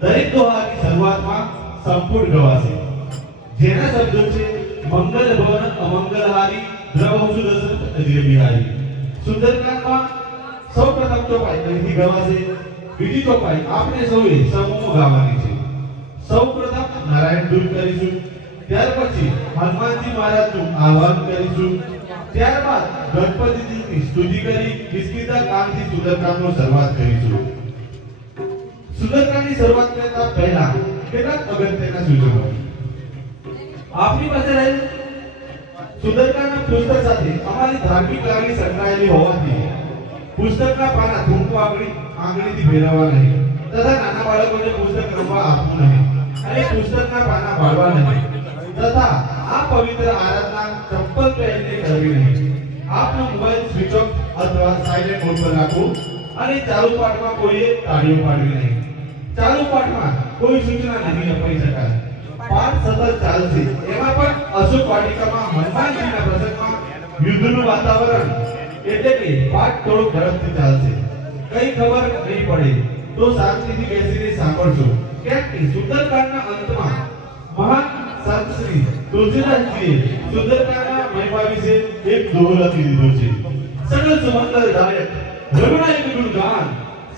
દરેક દોહાની શરૂઆતમાં સંપૂર્ણ ગવાશે. જેના શબ્દો છે મંગલ ભવન અમંગલહારી દ્રવ સુદર્શન અજય બિહારી. સુંદરકાંડમાં સૌપ્રથમ ચોપાઈ અહીંથી ગવાશે. બીજી ચોપાઈ આપણે સૌએ સમૂહમાં ગાવાની છે. સૌપ્રથમ નારાયણ ધૂન કરીશું, ત્યાર પછી હનુમાનજી મહારાજનું આહ્વાન કરીશું, ત્યારબાદ ગણપતિજીની સ્તુતિ કરી વિસ્કિતા કામથી સુંદરકાંડનો શરૂઆત કરીશું. સુંદરકાંડની શરૂઆત કરતા પહેલા કેટલાક અગત્યના સૂચનો. આપની પાસે રહેલ સુંદરકાંડના પુસ્તક સાથે અમારી ધાર્મિક લાગણી સંકળાયેલી હોવાથી પુસ્તકના પાના થૂંકવા આંગળીથી ફેરવવા નહીં તથા નાના બાળકોને પુસ્તક રમવા આપવું નહીં અને પુસ્તકના પાના પાડવા નહીં તથા આ પવિત્ર આરાધના ચપ્પલ પહેરીને કરવી નહીં. આપનો મોબાઈલ સ્વિચ ઓફ અથવા સાયલેન્ટ મોડ પર રાખો અને ચાલુ પાઠમાં કોઈએ તાળીઓ પાડવી નહીં. ચાલુ પાઠમાં કોઈ સૂચના નહીં અપાઈ શકાય. પાઠ સતત ચાલશે. એમાં પણ અશોક વાટિકામાં હનુમાનજીના પ્રસંગમાં યુદ્ધનું વાતાવરણ એટલે કે પાઠ થોડો ઝડપથી ચાલશે. કઈ ખબર નહીં પડે તો શાંતિથી બેસીને સાંભળજો. કેમ કે સુંદરકાંડના અંતમાં મહાન સંત શ્રી તુલસીદાસજીએ સુંદરકાંડના મહિમા વિશે એક દોહો લખી દીધો છે. સગલ સુમંગલ દાયક રઘુનાયક ગુણગાન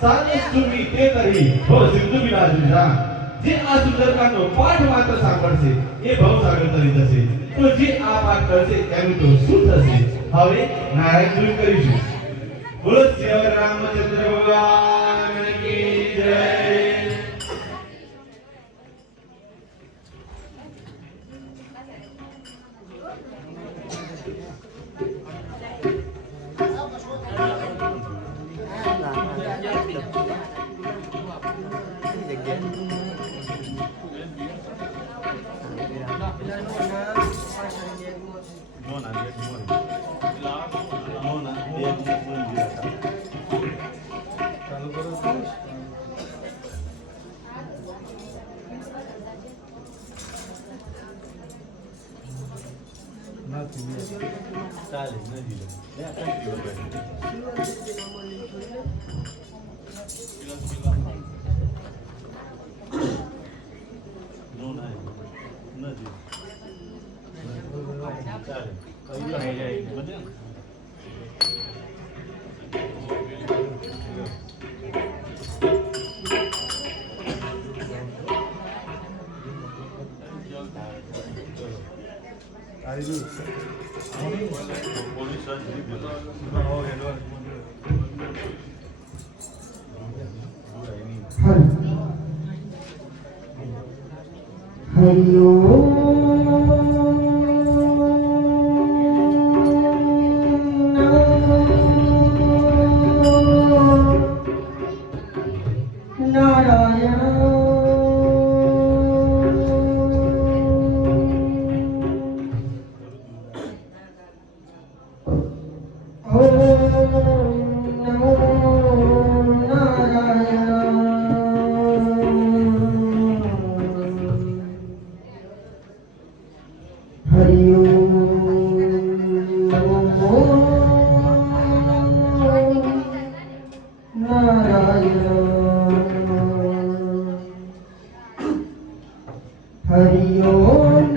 સાચે સુમી તે કરી ભવ સિંધુ વિરાજ વિરાન. જે આ સુંદરકાંડનો પાઠ માત્ર સાંભળશે એ ભવસાગર તરી જશે. તો જે આ પાઠ કરશે એનું તો શું થશે? હવે નારાયણ ધૂન કરીશું. બોલો શ્રી રામચંદ્ર ભગવાન કી જય. Narayana Narayana Hari Hari Narayana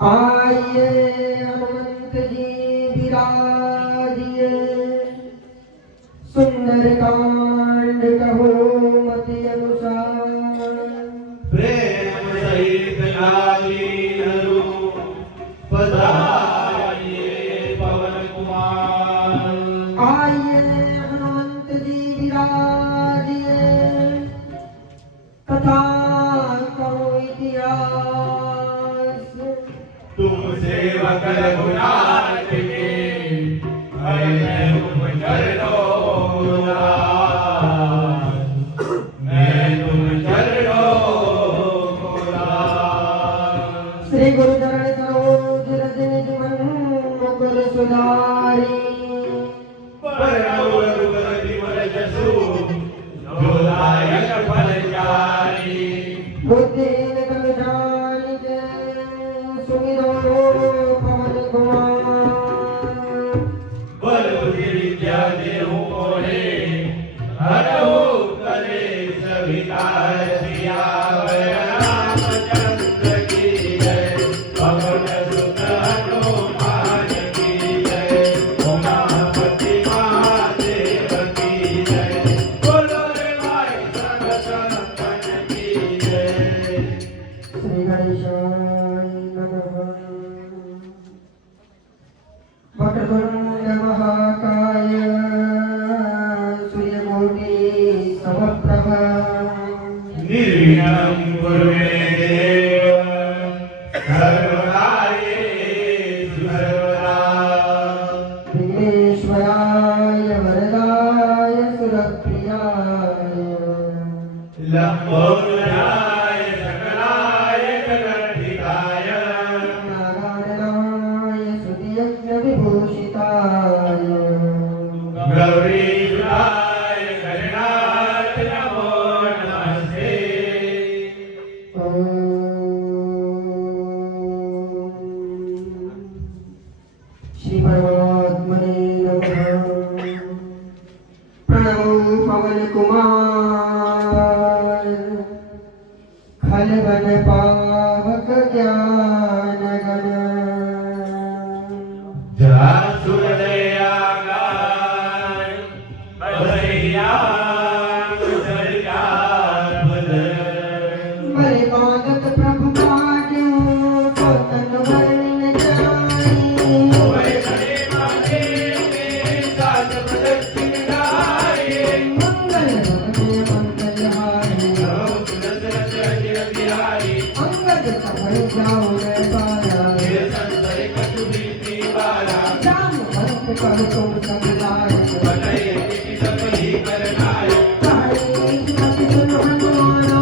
आइए हनुमंत जी विराजिए, सुंदर कांड कहो मति अनुसार। प्रेम सहित नारीनरु पधारिए पवन कुमार। आइए हनुमंत जी विराजिए, कथा कहो इतिहास। तुम सेवक रघुनाथ के मैं तुम चरणों दास, मैं तुम चरणों दास। श्री गुरु चरण सरोज रज निज मन मुकुर सुधारी। परम रघुवर विमल जसु जो दायक फलचारी। बुद्धिहीन तनु जानिके सुमिरो पवन कुमार। बल बुद्धि विद्या देहु मोहे, हरहु कलेश विकार। सियावर रामचंद्र की जय, पवन सुत हनुमान की जय। महाकाय सूर्यकोटि समप्रभ निर्विघ्नं कुरु मे देव सर्वकार्येषु सर्वदा विघ्नेश्वराय वरदाय सुरप्रियाय लंबोदराय सकलाय जगद्धिताय नारायणाय स्तुतियज्ञविभूषिताय गौरीसुताय गणनाथ नमो नमस्ते श्री परमात्मने नमः प्रणवो पवन कुमार खलबन पावक ज्ञान गण जासुरदया गाय बसैया मुसरिया बदन बड़े बागत प्रभु पाट्यो सतन वर्ण जाई ओए खड़े माने के साथ प्रदक्षिण गाए मंगल मंगल हारी तुलस रस अजर बिहारी अंगद सफल जाओ रे पारा हे संतरे कटुबी दीवारा जाम भक्त कर तुम सब लाए बताए कि सब ही करनाय ताई मत सुन हनुमाना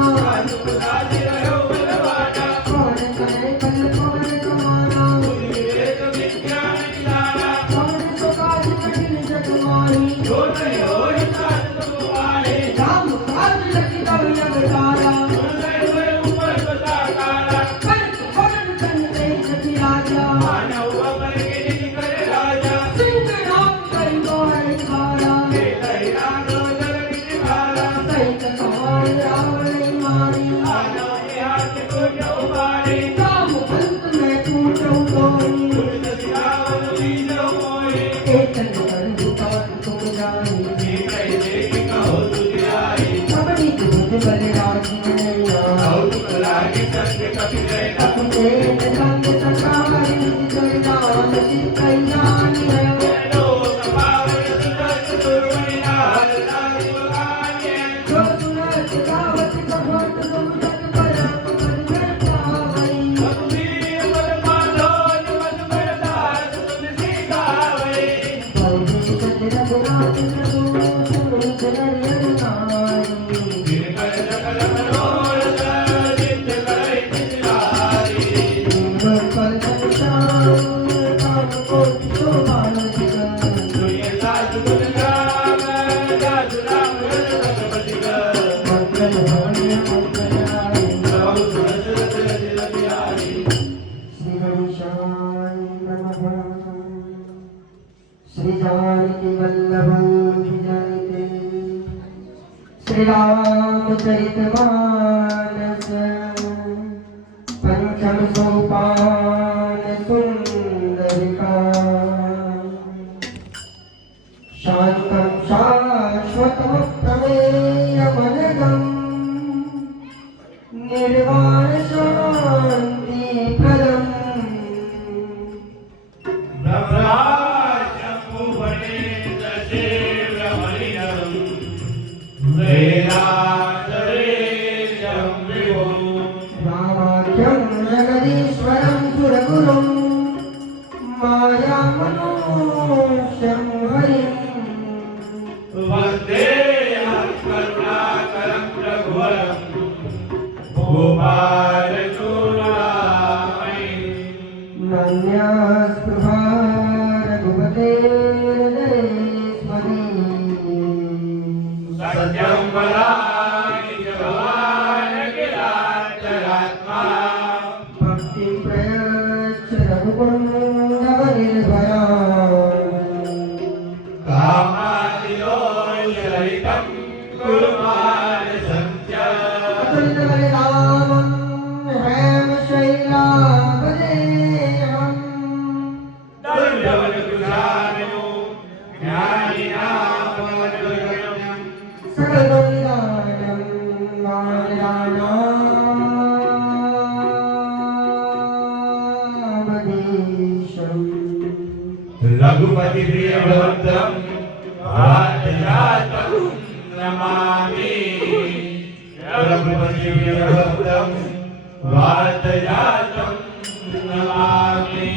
सुखदास रहो बलवाना कौन करे कल कौन तुम्हारा विवेक विज्ञान निदाना कौन सो काज कठिन जग माही जो नहीं होई साथ तुम्हारे जाम काज लगी तब जग तारा सुनते हुए ऊपर बता काला कंठ पवन तन तेज की राजा मानव अमर के दिन करे राजा सिंह नाम कई गौर धारा हे लहरा दो जगत निभाला सहित सवार रावण मारी आना के हाथ को जो मारे राम अंत में टूटो कोई तुझ सियावन लीनो मोए केतन कर दुकान तुम जाई जी कैसे कि कहो तुझे आई सबरी दूध बलराज नैया और तुम लागी संग कभी रहना अपने संग सकारी जयनाम की कल्याणी है लो कपावन सुदर्श दुर्मणि नाल लाल बगाने जो सुनत गावत कहोत तुम जग परम पद में पावई वीर मत मानो मत बरदास तुम सिखावे बहु सत रघुनाथ प्रभु सुनित नर नारी फिर कर सकल मनोरथ जित करे तिलारी जीवन पर संसार काम को शोभान दिगन दुनिया साथ गुण राम जासु राम भगवती का मंगल वाणी मंगल आए प्रभु सुरत दिल बिहारी श्री गणेशाय नमः श्री जानकी वल्लभ विजयते श्री रामचरितमानस पंचम सोपान सुंदरिका शांतं शाश्वतं प्रमेयमनघम् निर्वाण शांति प्रदम् ब्रह्मराजं भणे दशेव मलिनं वेदान्तरेजं विभुं रामाख्यं जगदीश्वरं सुरगुरुं मायामनोष्यं हरिम् वन्देऽहं करुणाकरं रघुवरं गोपालचूडामणिं नन्यास्पृहा रघुपते हृदयेश्वरी सत्यं वदामि च भवान् अखिलान्तरात्मा भक्तिं प्रयच्छ रघुकुन्दवनिर्भरा कामादिलोचरहितं कुरु मानसञ्च अतुलितबलरामं हेमशैलाभदेहम् दण्डवनकुशामिनो ज्ञानिनां पवनगम्यं सकलकल्याण प्रियभक्तं वातजातं नमामि रघुपति प्रियभक्तं वातजातं नमामि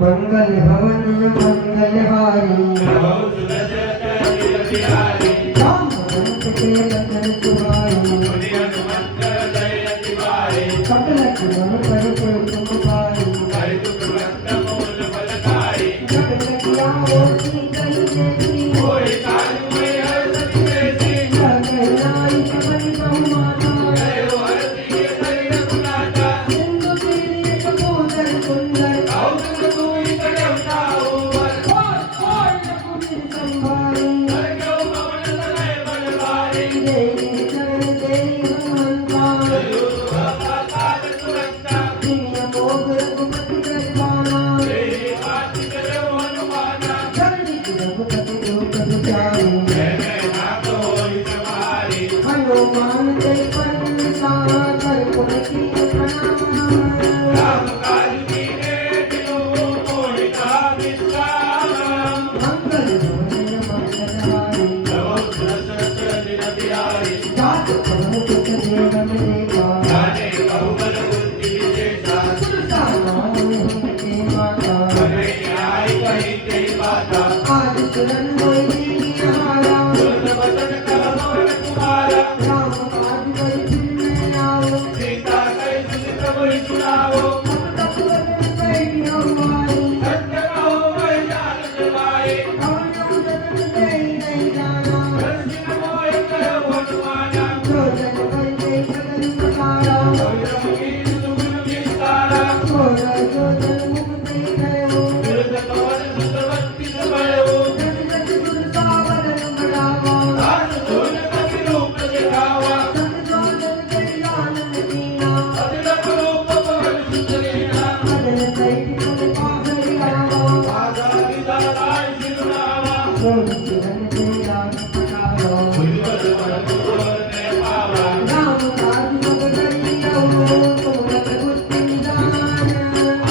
मंगल भवन मंगलहारी नमो सुदशरथ बिहारी राम भक्त के लखन सुहाई मुनि हनुमंत दय तिवारी सकल गुण करते तुम पाई हरि दुख मूल फलकारी जगत किया होती कई देती कोई कालू में हर सती देती जगन्नाथ कबन बहुमाता जय हो हरति हरि रघुनाथा सिंधु तीर समुद्र सुंदर औसत कोई कटौता ऊपर और रघुवीर संभारी हर क्यों पवन तनय बलवारी देवी चरण तेरी हनुमंता जयो सुभा काल तुरंता प्रिय मोग रघुपति दरबारा तेरी बात करो हनुमाना जगति रघुपति रूप विचारी जय जय नाथ होई तुम्हारी हनुमान ते परमसा कर पुन की प्रणाम राम काज कीने दिलो मोहि विश्राम मंगल भवन मंगलहारी नमो सुदशरथ बिहारी जात पवन सुत देवन देवा जाने बहुबल बुद्धि विशेषा सुरसा नाम के माता बने न्याय कही तेरी बाता आज सुरन होई देवी हारा सुरत बचन कह मोहन कुमारा राम काज कर फिर मैं आओ सीता कही सुनि प्रभु सुनाओ तप वचन बैठी हमारी सत्य कहो मैं जान जमाए कवनो जगत नहीं नहीं जाना दर्शन मोय कहो हनुमाना जो जग कर दे सकल सकारा पवित्र कीन सुगुण विस्तारा छोरा जो जन मुक्ति गयो विरुद्ध पवन सुतवत्ति समयो जग जग गुर सावरन बढ़ावा दास धूल कपि रूप दिखावा सत जो जन कल्याण दीना अतिलक रूप पवन सुतलेना बदल दैति पद पाहरी आवा आजा विदा राय सिरुनावा सोन चिरन तेरा पठारो मुझबल मन पूर्ण ने पावा राम काज मग करियो तुमत बुद्धि निदान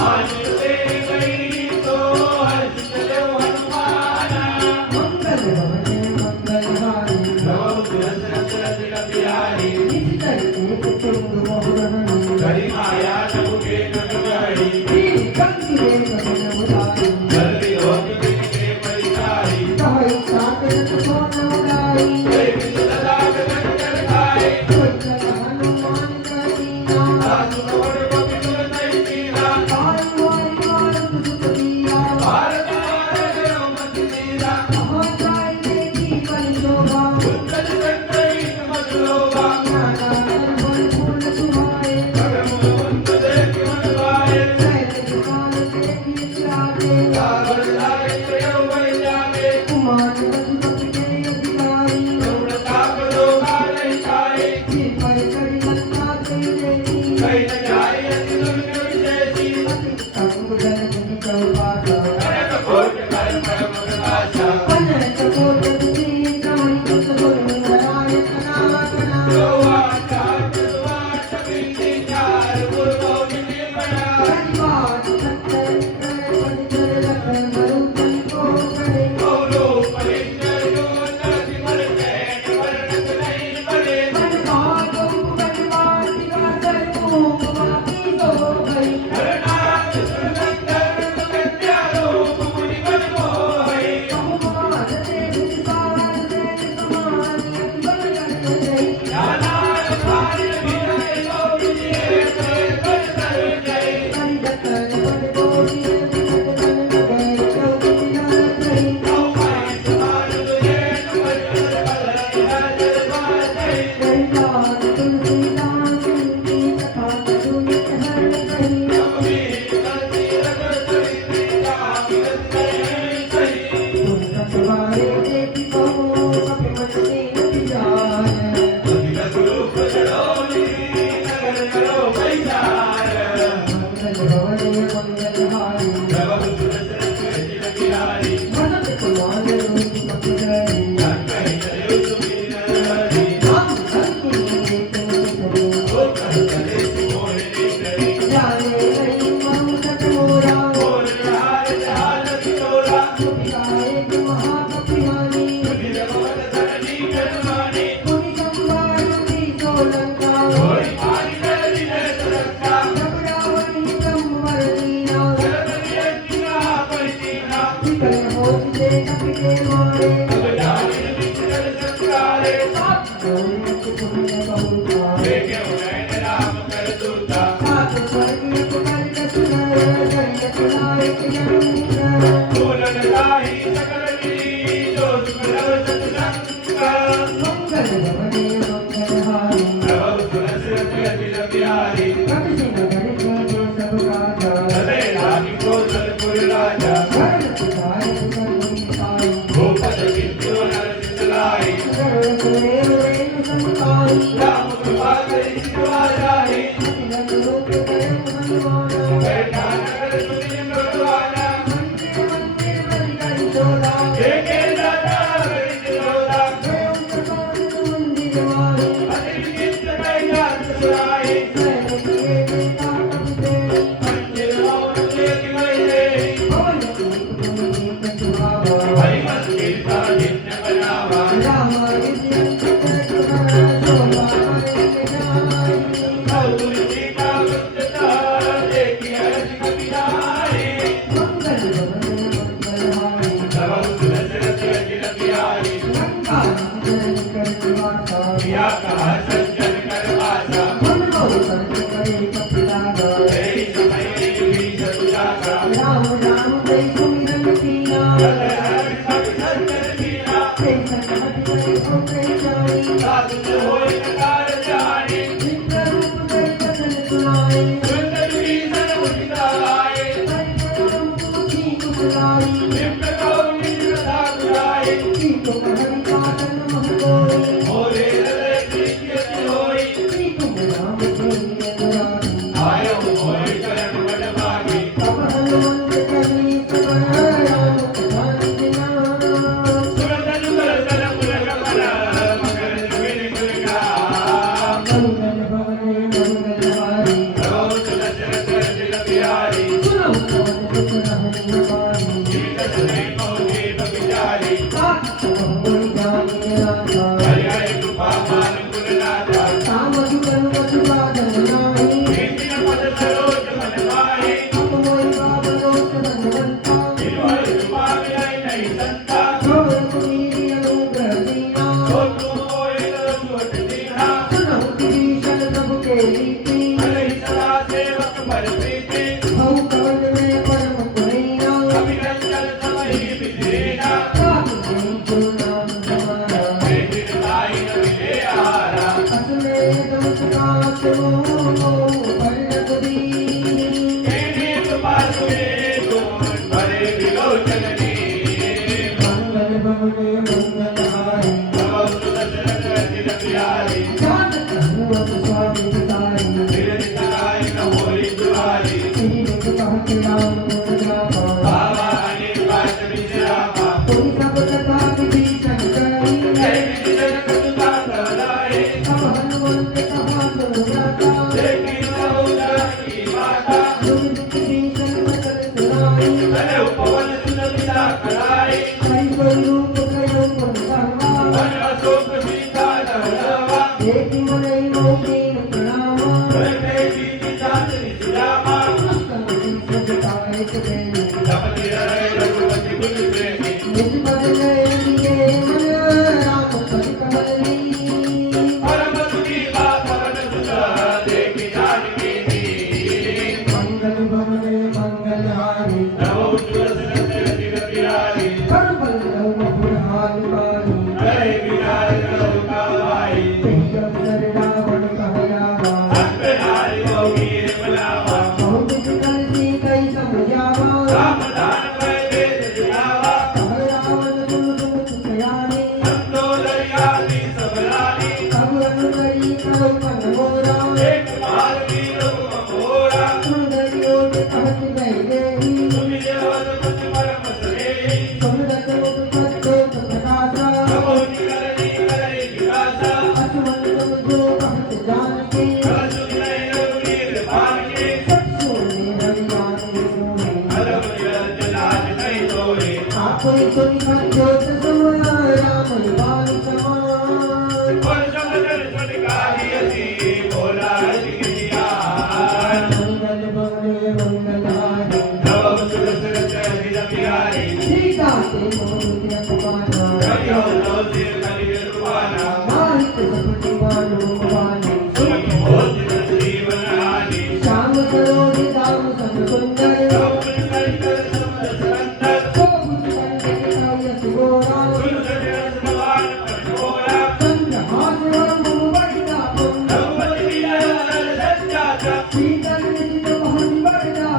आज तेरे गई तो हर्ष चलो हनुमाना मंगल भवन मंगलहारी नमो सुदशरथ बिहारी निज करते सिंधु बहुरहनी करी माया प्रभु के नगरी तीन कंकिरे कवन उदारी जल्दी होती के परिचारी कहै साकरत सोन उदारी जय विष्णु सदा गगन खाए उज्जल हनुमान करीना दास कवड़ कपि तुम नहीं कीना काल वारी मारुत सुत दिया भारत मारे मत दीना कहाँ जाय देखी परिशोभा उत्कल चंद्रई मधुलोभा नाना कर बल फूल सुहाए भगवंत देख मन भाए शैल विशाल देखी चाहे सागर लागे प्रयो बन जागे कुमार रघुपति के अधिकारी तुम ताप दो गाले खाए सिर पर चढ़ी लंका से देखी कहीं न जाए अति दुर्ग विदेशी अति अंग जन जन चौपासा करक कोट कर परम आशा कनक कोट बुद्धि कमल कुत गुण हराय कना कना लोहा चाट दुआट बिंदी चार गुरु जिने बना परिवार सत्तर पद जल लखन मरुतन को करे कौलो परिंदर जो नरति मर चैन वर्णत नहीं बने बनवार दिवाकर मूक बाकी तो गई हरनाथ सुरनंदन कन्या रूप मुनि बन मोहि बहुमान देव सावर देव समानी अति बल कर गई जानार भारी विनय गौरी जिए कर कर जय हरिदत्तन पद गोपी विकट तन गए चौकी नाचई कौ माई समान तुझे नमन कर बल हर बाजै गंगार तुलसीदास की कथा सुनित हर कही कबीर कलती रगड़ करी राम रतन सही तुम सतवारे देखी कहो सब मन में विचार अतिलक रूप चढ़ौली नगर करो बैसार मंगल भवन मंगलहारी नवम सुदशरथ बिहारी भगत कुमार रूप पकड़े जन कहीं चले सुमीर हरि राम भक्ति देख करे ओ कर चले मोहि करी जाने नहीं मम कटोरा बोल रहा जहाल किशोरा चुप एक महाकपिहानी कुणी संभाळती सोलंका जगडावरी ब्रह्मवर्णीना विकल होते कपिते मारे पुण्य बहुता सात स्वर्गीय कुमार सुंदर जगत नायक यंत्र मंगल भवने मंगलहारी कवि सिंह घर के सब राजा घर सुधार सुंदरी साई सुरेव रेणु संताई अतिरथ रूप गयम हनुमाना मंदिर मंदिर बलिगण चोला गयम प्रकाश मंदिर माही सहरिये देता कपिते पवन दीप तुम एक सुहावा राम विद्या शोभा हरे जाई मंगल भवन मंगलहारी लंका निधन कर निवासा मन अवसर करे कपिलागा राम राम जय सुमिरन कीना जय संकट करे होते जाई विप्र रूप जय कथन सुनाए परिपरम पूछी कुशलाई तुम हरि काटन महकोई तुम राम तेरी अनुरागी तब हनुमंत कवि सुमन राम प्रधान जिना मंगल भवने मंगलहारी सुनो पवन सुत रहनि हमारी सात बहु जानी राधा सामधु कनु मधु बाधन नाही हम मोहि बाबलोक धनवंता जोर सुनीति अनुग्रह दीना सुनो विभीषण प्रभु के रीति भऊ कवन में परम पुरैना साधु नहीं जो नाम हमारा असले दमस कात मोह पर्णक दीन मंगल भवने मंगलहारी जानत हनुमत स्वामी पितारी श्री विष्णु कहत राम गुण गावा कोई सब कथा विभीषण करी अब हनुमंत कहा सुन जाता दुख विभीषण सकल सुनाई हरि कोई रूप कयो पुन सहवा देखि मनई मोकीन प्रणामा पुष्कल सजताए चलेनी निज पद ले लिए मन राम पद कमल लीनी मंगल भवने मंगलहारी कर बल मधुर हाल बानी तेहि अवसर रावण कहलावा बहुत विकल सी कई समझावा कह रावण दुर्ग सुनिखन ज्योत समान राम बाल समान मंगल भवने मंगलहारी सीता के मोहित अपमाना माहित सपति मानो भवानी श्याम सरोज राम सन सुंदर शोभित कंठ यश गोरा चंद्रहास वरम बढ़ता शीतल निशित बहुत बढ़ता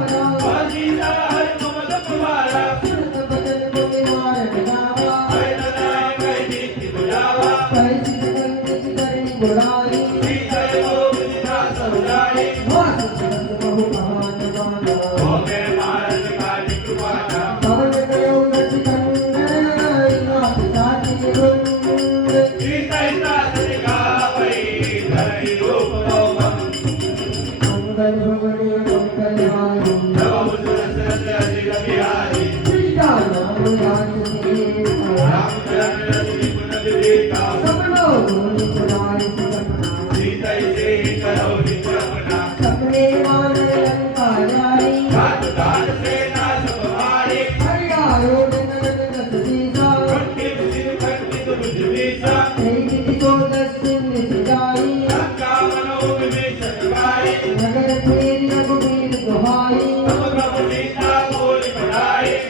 सुरत बदन को मारक गावा कैसी गंग करनी बुराई वास बहु महान गाना पवन गयो गति कंगन नाथ साथी वृंद मंगल भवने मंगलहारी सीता राम राज सब लोग निपुणाई सपना सपने मान लंका जाई हरियारो नगन नत सीसा एक दिशो दक्षिण सिजाई नगर फेर रघुवीर दुहाई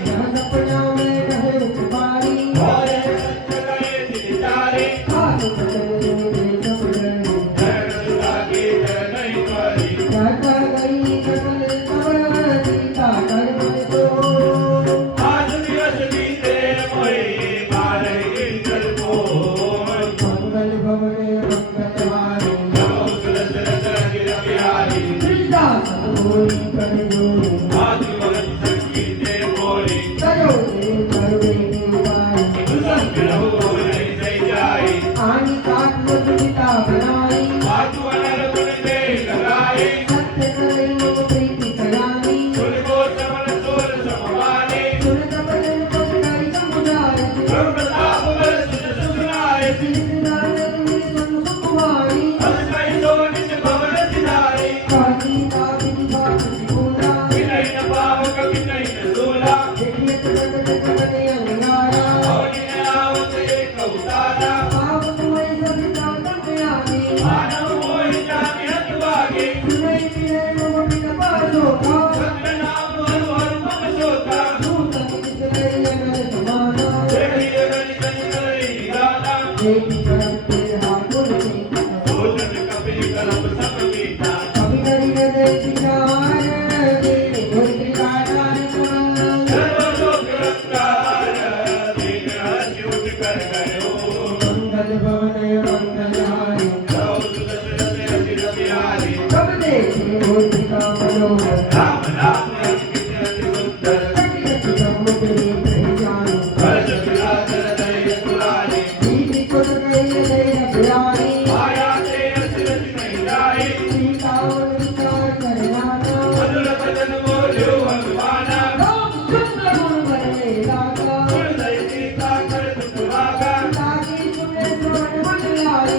यह सपना में रहे कुमारी हाथ बदल देश बदल कहता गई सकल खबर सीता कर मन को मंगल भवने मंगलहारी सीता सब होई कर जोड़ी करो दे करुणे की उपाय आनी काट लो दुनिता बनाई सत्य करे मम प्रीति कयानी सुनत बदन को करी समुदाय सिद्धनाथ मिल सन सुकुमारी काकी काबिनी बात सिकोला देखियत जगत जगने अंगारा पावन हुए सविता कल्याणी सुनई पिए मम पिता पासोका नूतन किसरे अगर समाना देवी करम तेरे हाथों सीता कभी करी न देती जान देवी कोई त्रिकाटान कुमार मंगल भवने मंगलहारी कब देखे मूर्तिका मनोहर कटिकट समुद्री पहचानो दीदी कुल गई नैन प्यारी सीता और विचार कर जाना राम चंद्र गुण बरने लागा ताकि सुने श्रवण मंगलाई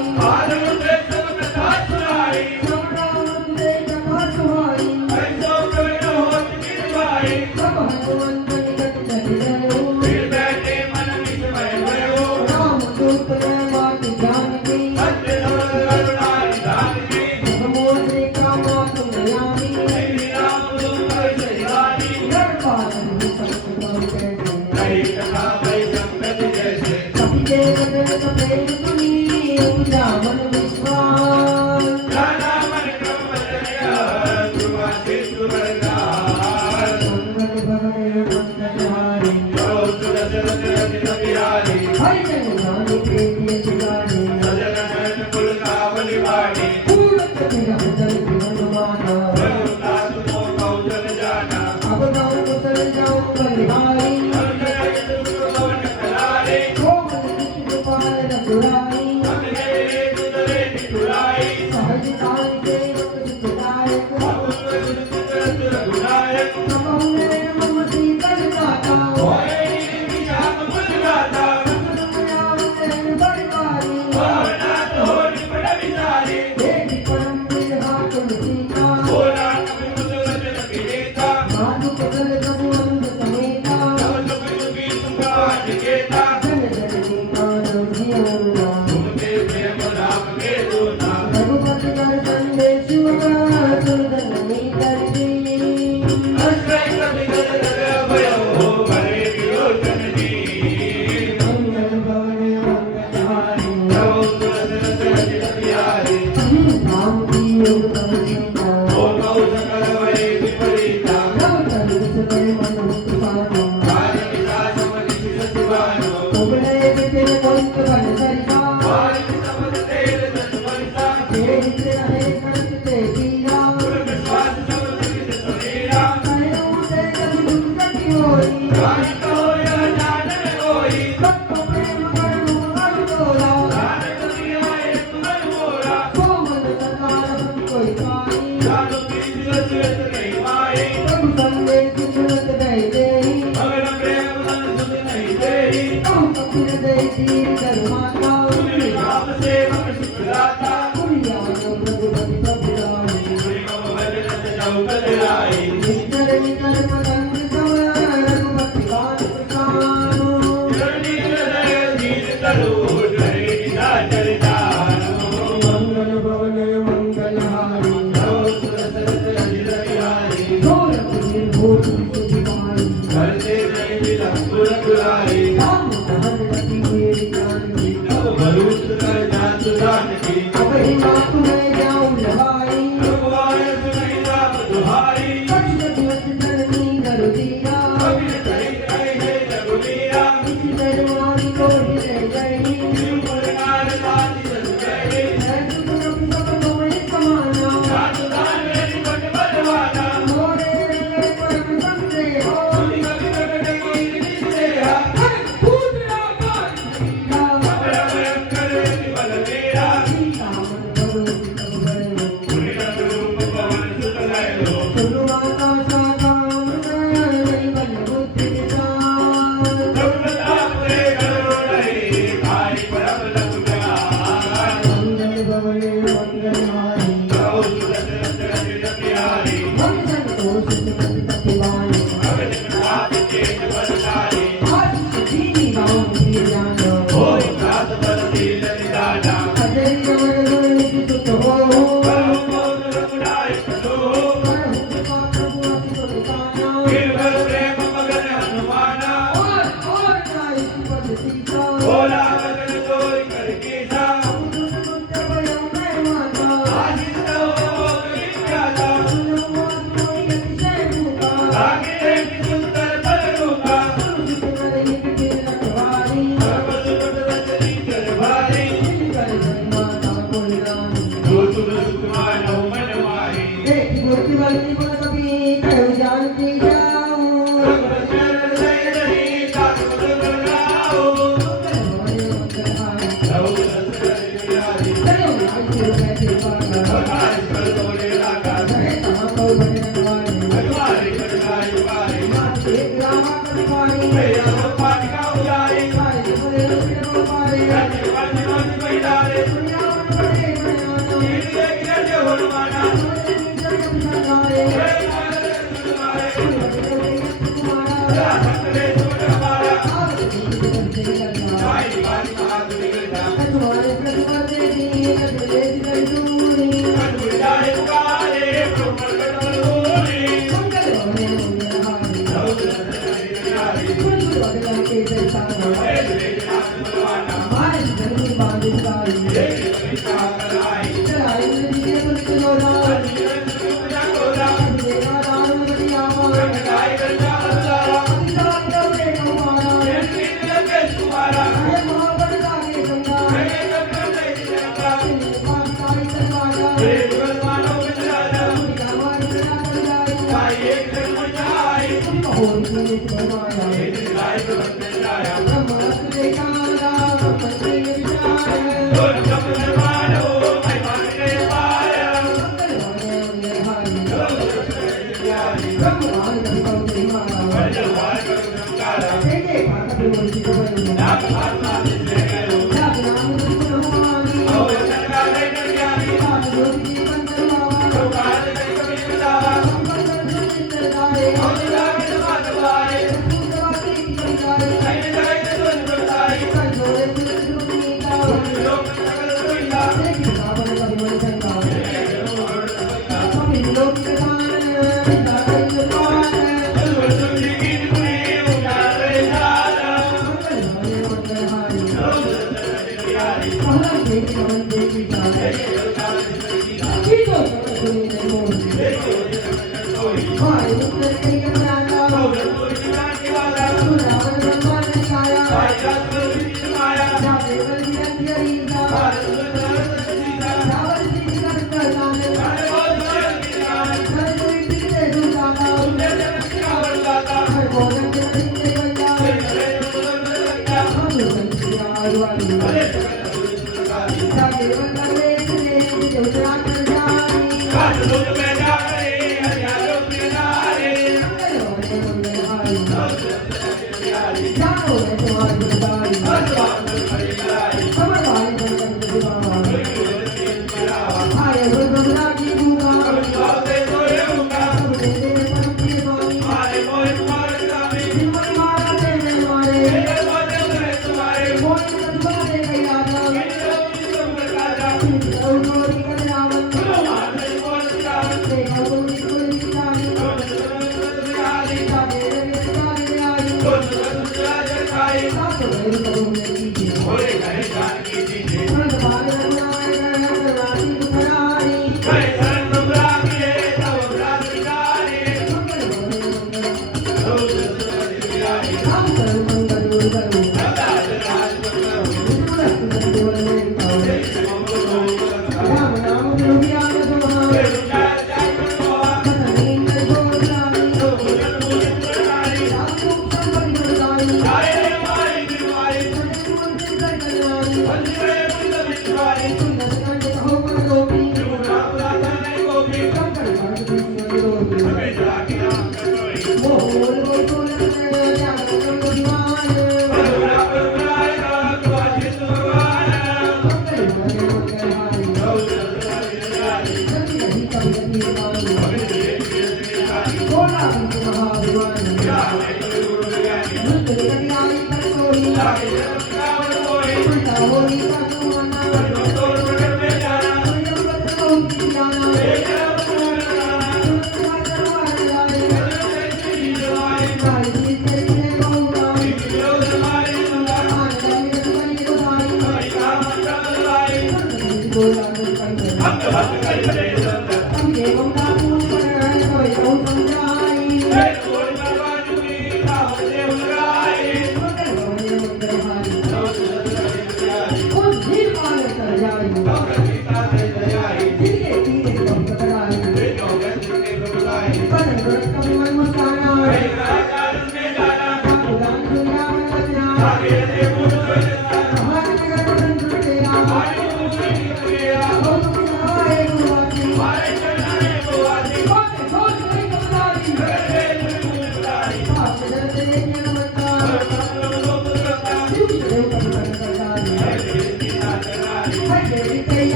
श्रवणा मुझे कथा सुहाई सब हनुमंत निकट चले गयो राम दूत ने बात जानकी मोरे का मात नयामी दरबार में सबसे बहुत कैसे कभी देव देव प्रेम सुनी पूजा मन विश्वास मंगल भवने मंगलहारी हरि जन जान प्रीति जुगानी पूरत विरह जल हनुमाना अब गाँव कुशल जाऊं बलिहारी कोमल कृष्ण गोपाल रघुराई सहज काल सेवक सुखदायक नमो मम शीतल दाता देता जनजननी मानव जीवना तुमचे प्रेम राम के दोना रघुपति कर संदेश हुआ सुरधनी दर्जी अश्रय कवि कर भय हो भरे विलोचन जी मंगल भवन मंगलहारी प्रभु तुलसी रति प्यारी राम की योग तपस्या ओ कौ सकल वै विपरीता राम तनु सदै मनो सुपानो कार्य विलास मनीषी सतिवानो उबले बिपिन कुंत बन सरिता वारि समझ तेल जन परिता जे हित रहे कंठ ते पीरा गुरु विश्वास सब जगत सुनीरा कहो ते जब दुख कटी होई गाय कहो या जानन कोई सत्तो प्रेम करुण अर तोला नानक दुनिया एक तुमन मोरा सो मन सकार हम कोई पाई जानो प्रीति रचयत नहीं माई प्रभु संदेश सुनत दई देहि मगन प्रेम मन सुन नहीं देही कहु कपिल दई दीर कर माता सुनि राम सेवक सुख दाता पुरिया रघुपति प्रभुराई सुनि मम भजन चौकत लाई निकर निकर पतंग सम रघुपति गान प्रसानो जरनी हृदय दीन तरु हरि निशाचर जानो मंगल भवन मंगलहारी प्रभु तुलसी रति प्यारी ढोलक निर्भूत सुधिमाई करते नहीं विलंबुर बुराई राम दहन रति मेरी जानकी भरूच कर जान सुजान की अबहि मातु मैं जाऊं लवाई भगवान सुनि राम दुहाई कछ दिवस जननी नर दिया कबीर सहित रहे रघुवीरा इस दरबारी को हृदय गई तिरुपुर नार दाति जस गए है सुख सब तुम्हें समाना जान दान मेरी पट बलवाना मोरे रंगड़ परम संते हो सुनि कवि प्रगट कीर निस्तेहा पुत्र आकाश लीला अपरा भयंकर विबल मेरा सीता मन भगवती सब गए पुनि रंग रूप पवन सुत लयो सुनु माता साकाम नहीं बल बुद्धि विचार प्रभुताप रे करो रही भाई परम लखुदार मंगल भवन मंगलहारी प्रभु तुलसी रति प्यारी मन संतोष सुखद तपिवानी भगत प्रताप चेत बलशाली आशीष दीनी राम की जानो होय प्रात बलशील निदाना अजय रमण गुण सुत हो परम मौन रघुनाय प्रभु परम कृपा प्रभु अति सुलताना गिरधर प्रेम मगन हनुमाना और नाई सुपद सीता भोला मगन जोई कर कीसा अबुध बुद्ध भयो मैं माता आशीष दो विख्याता सुनो मोद कोई अतिशय भूता लागे की सुंदर बल रूपा सुख कर हित के रखवारी सर्व सुख रचनी कर भारी कर माता कोई रानी जो तुम सुख मानो मन माही एक मूर्ति वाली गुण कभी कहो जानती जाऊं रघुवर सहित नहीं तात मत बनाओ मंगल मंगलहारी प्रभु तुलसी प्यारी चलो आज से बैठे पाना भगवान कर तोड़े लागा रहे तहाँ को भजन वाले भगवान करनाई उबारी नाथ एक रामा कटवारी मेरा पानी का उजारी सारे बड़े रुपये को पारे राज्य पानी मानी बैठारे दुनिया में बड़े बनाना नील देखिए जो हनुमाना बड़े नीचे कभी सरकारे जय माता तुम्हारे बड़े तुम्हारा जा सकते सुन हमारा आज भी तुमसे लगा साई पानी महादुरी करता तुम्हारे प्रतिपदे दी कदले कर दूरी कटुर जाए पुकारे प्रभु प्रकट बलूरी मंगल भवन मंगलहारी प्रभु तुलसी प्यारी कुल बदला के दर्शाना जय जय नाथ बलवाना हमारे धर्म बांध सारी जय जय नाथ लाई चढ़ाई नदी के कुल किलोला जीवन सुख जा गोरा देवा दान मति आवा गाय करता हजारा अभिशाप दबे हमारा जय श्री लगे तुम्हारा है महाबल लागे गंगा जय जगत नहीं जगता पान सारी सरवाजा जय जुगल मानो विचारा हमारी प्रजा कर जाए साई एक जन्म जाए होरी के भगवाना जय गाय बंदे जाया ब्रह्मणस देखाला ब्रह्मण के विचार और कपल मानो मैं माने पाया मंगल भवन मंगलहारी प्रभु तुलसी प्यारी ब्रह्मवान कभी कभी मारा बलवान कर नमस्कार देखे भागत मुर्ति को बंद नाम आत्मा से गयो जब नाम सुन हमारी और चंगा नहीं कर ज्ञानी बात ज्योति के बंदर बाबा तो काल नहीं कभी बितावा संबंध सुचित दारे और जाके मातवाए पूजवा के की जाए नहीं जाए तो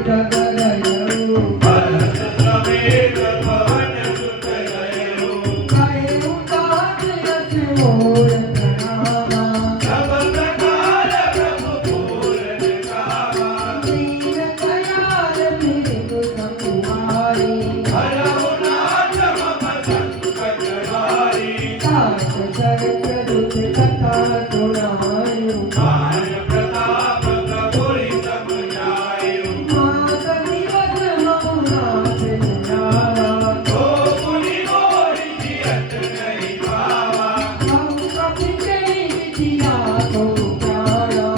Sudah, सिया को प्यारा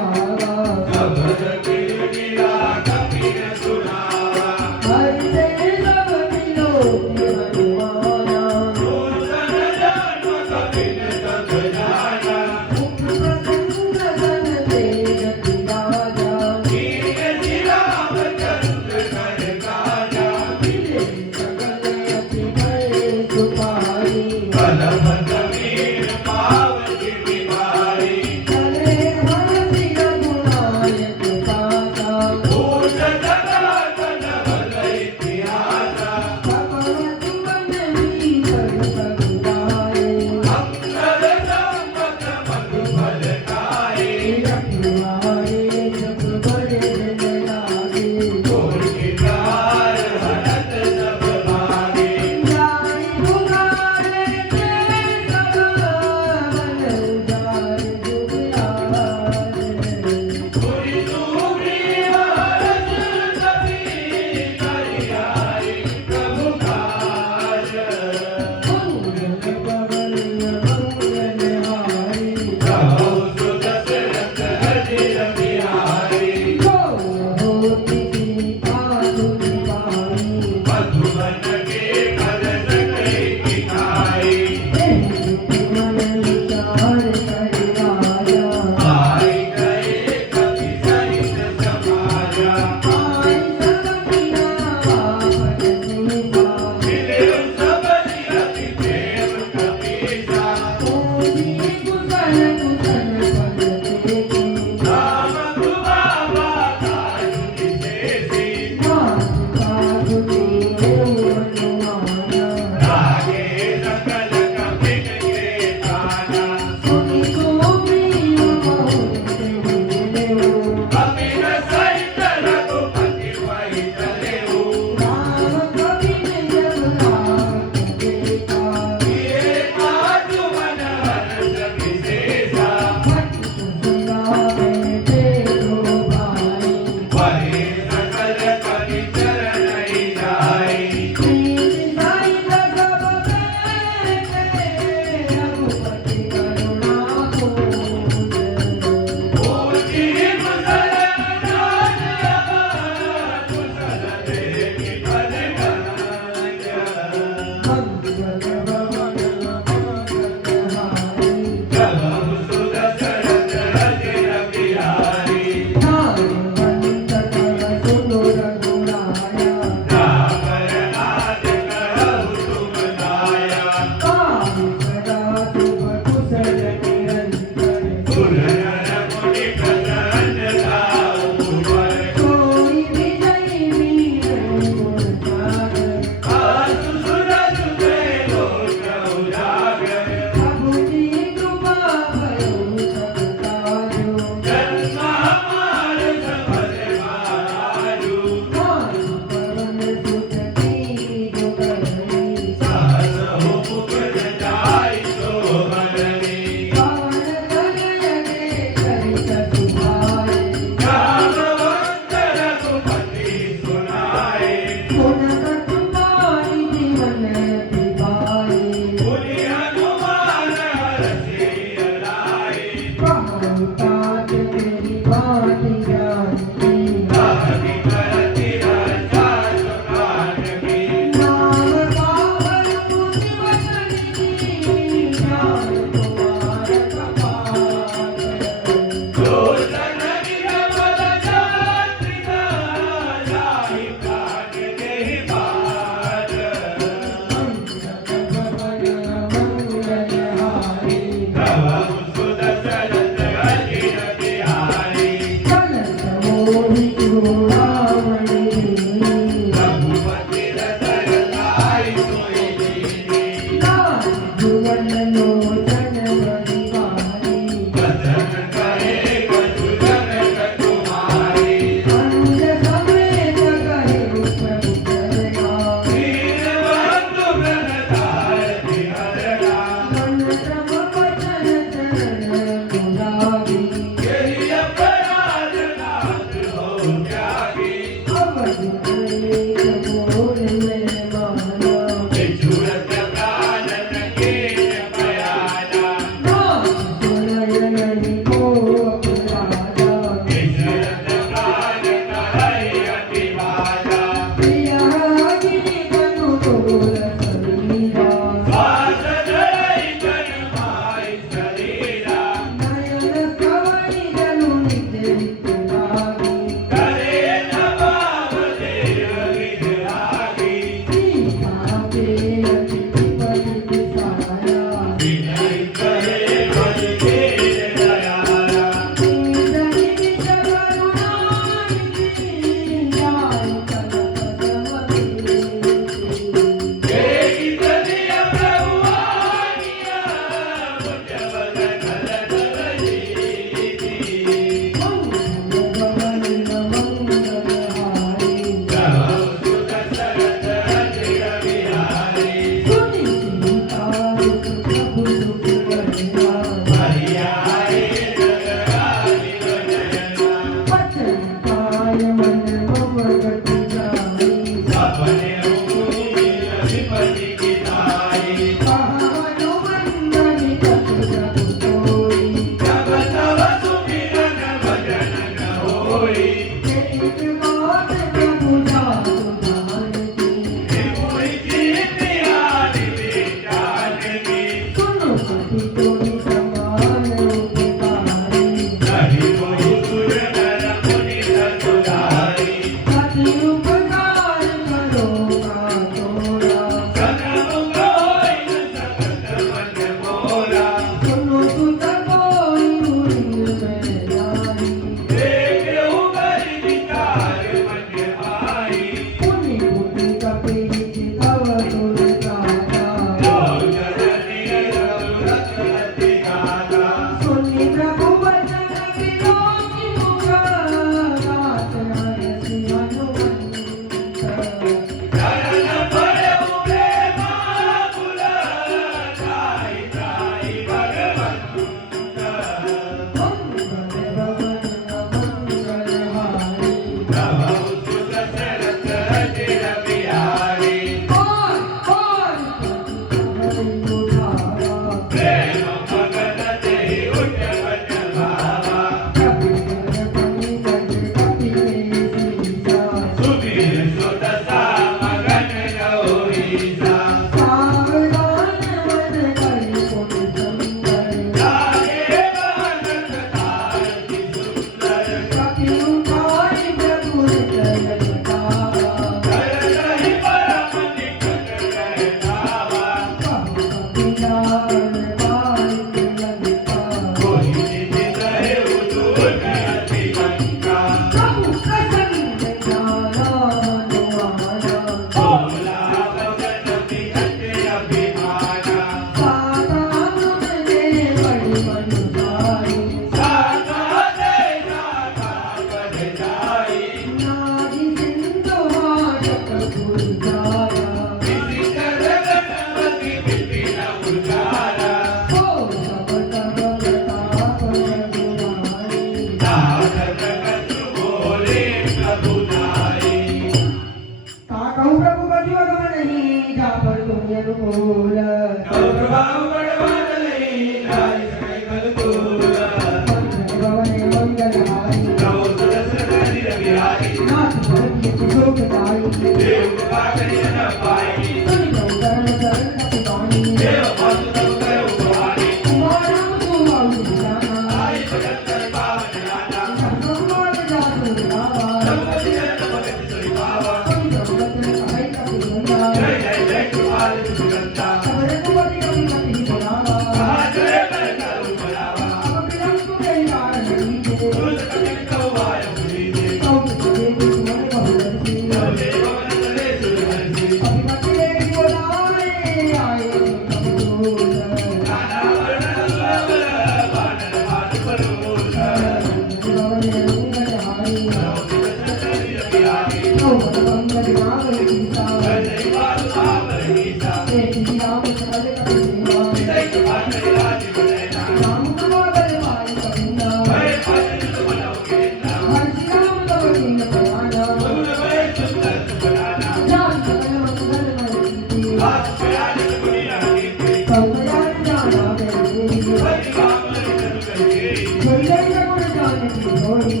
बैलांच्या गुण जानती होई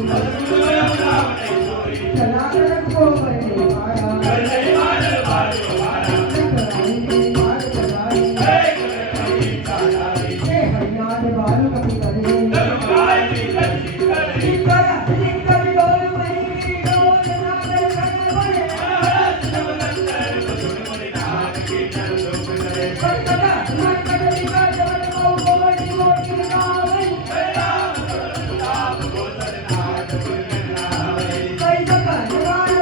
चला रखो मरणे वाला चकराई मार चलाई हे हरियाण बालू कभी करे लिंकर डोल मही डोल नागर कने बने कटकटा मरकट लिखा जबल को गोवटी गोटी नावई कई जगह जवान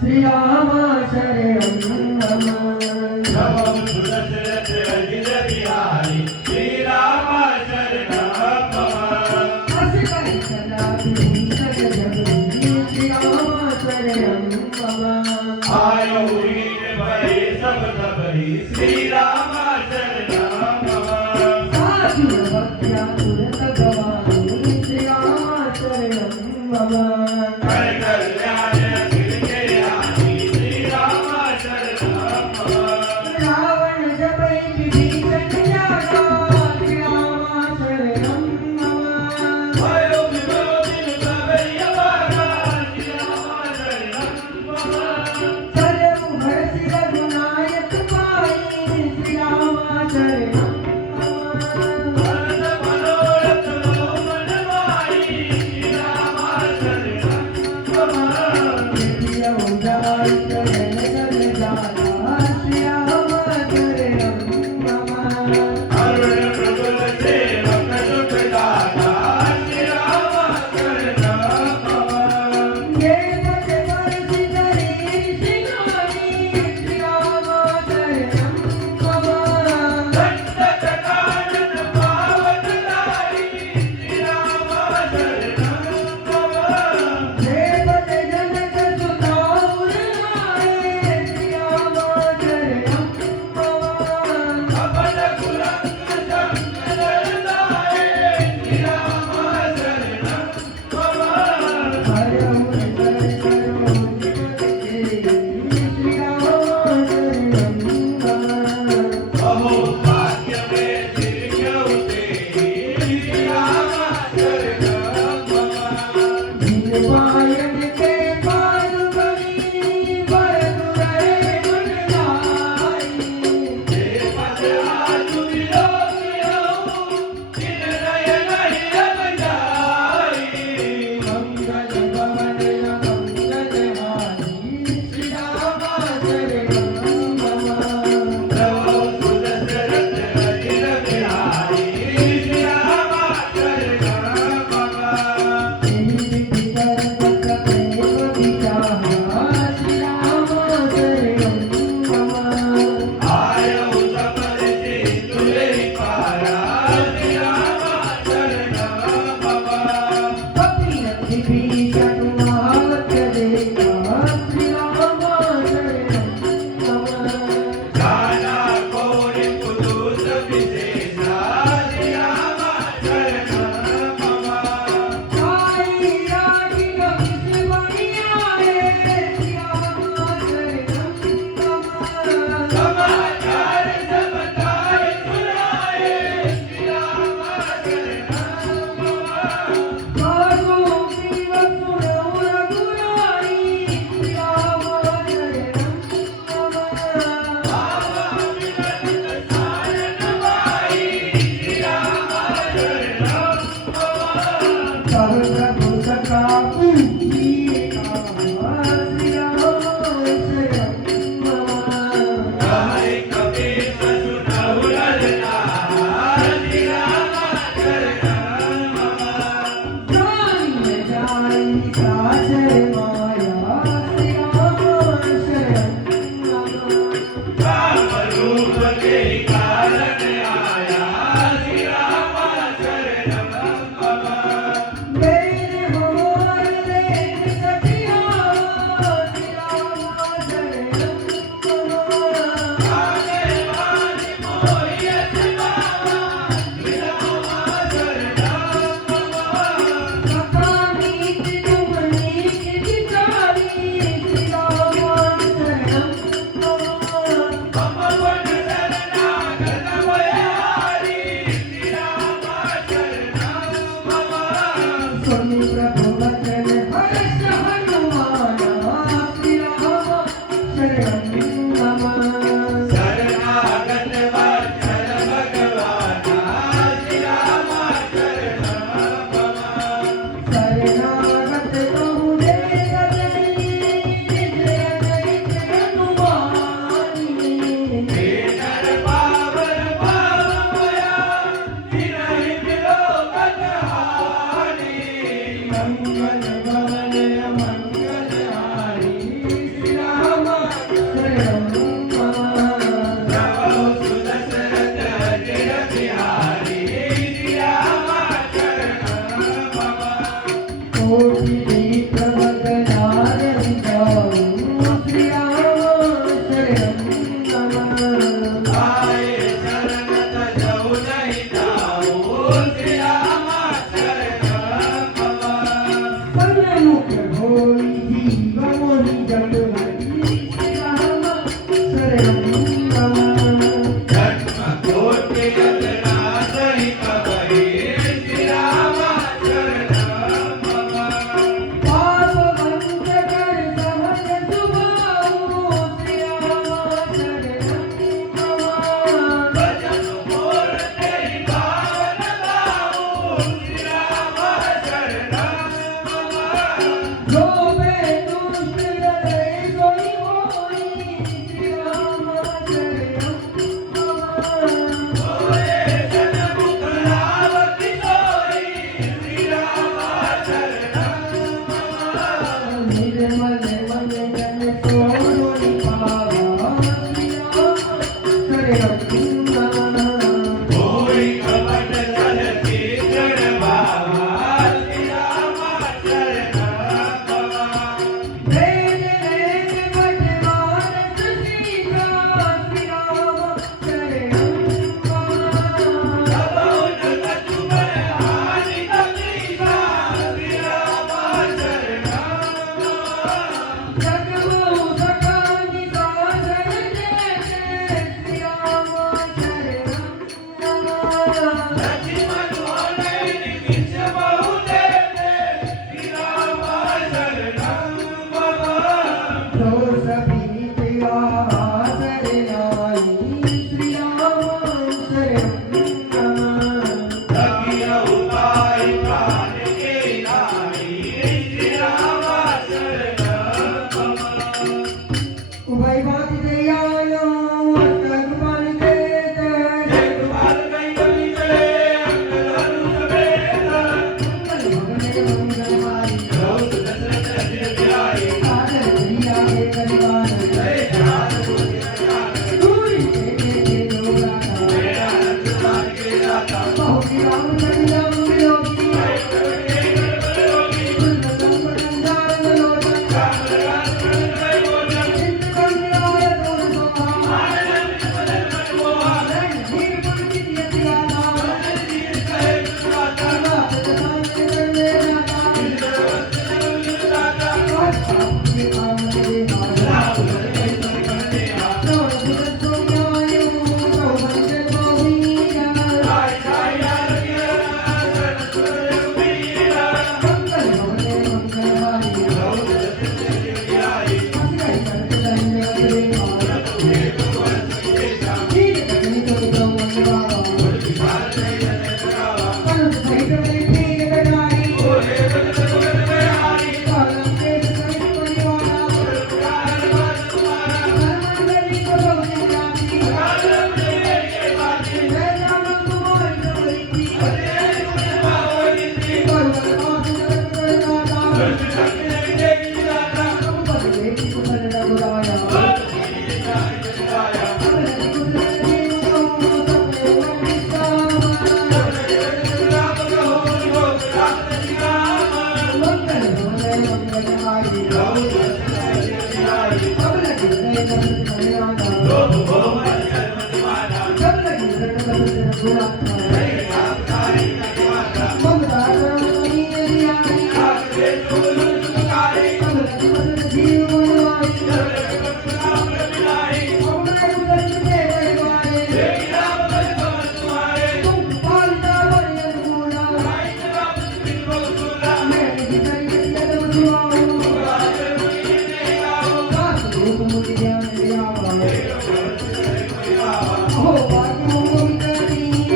श्री राम शरणं नमः। श्री राम शरणं नमः। साधु भक्त्या पुरत गवामी श्री राम शरणं नमः। रावण जपै विभीषण त्यागा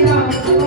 Oh,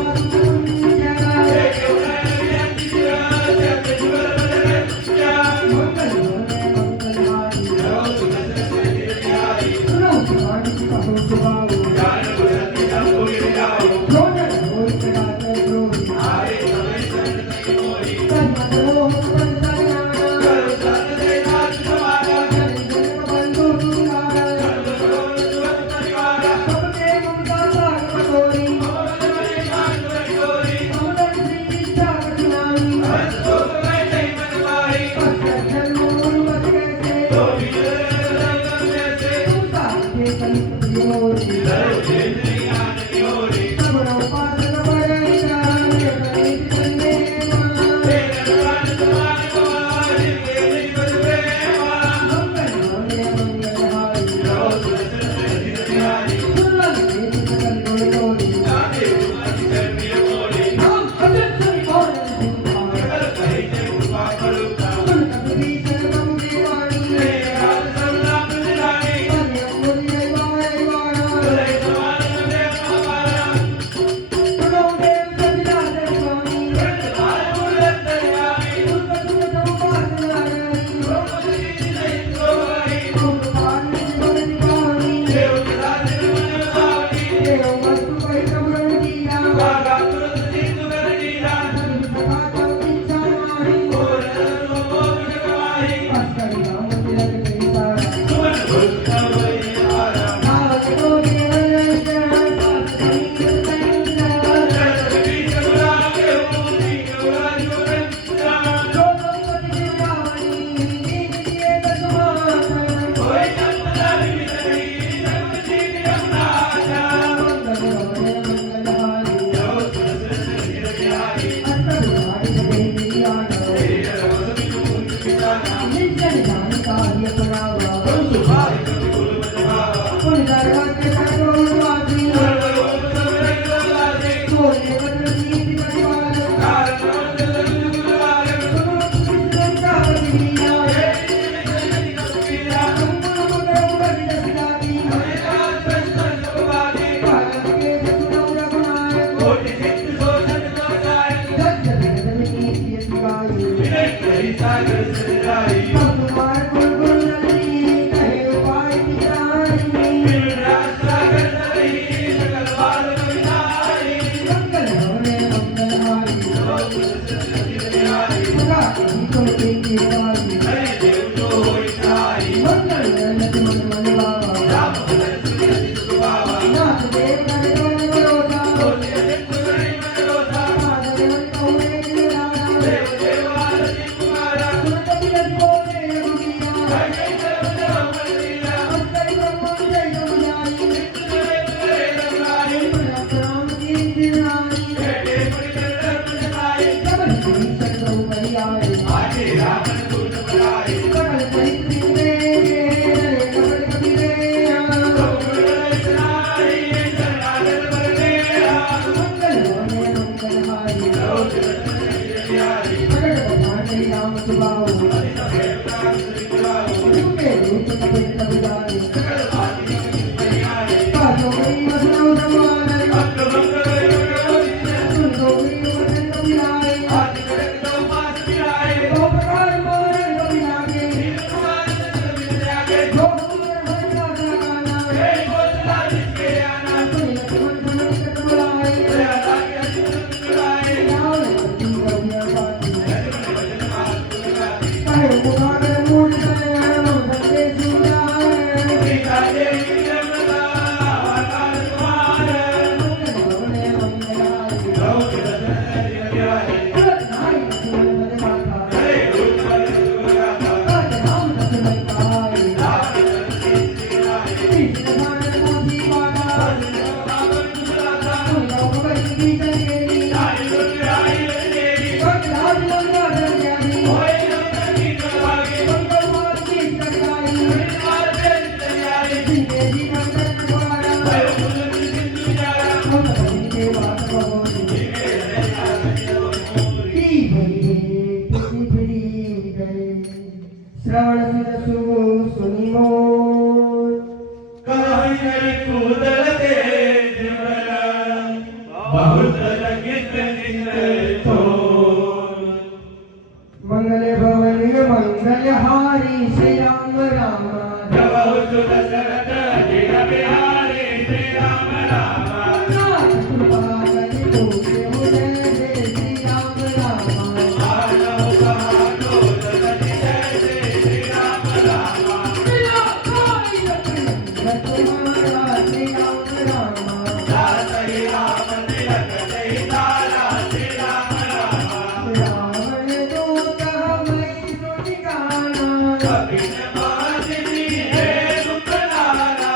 श्रवण सुनी मोर काही कुदरते जीवन बहुत लगित नितो मंगल भवन मंगल हारी श्री राम राम जब दशरथ जिन बिहारी श्री राम राम नाथ कृपा करि तोखे उदय दे श्री राम राम मानव कहातो जगति जय श्री राम राम मिला कोई रत्न तुम्हारा श्री राम राम दास ही राम तिलक जय तारा श्री राम राम रावण दूत हमें सुनि गाना कपिल मादिनी हे दुख नारा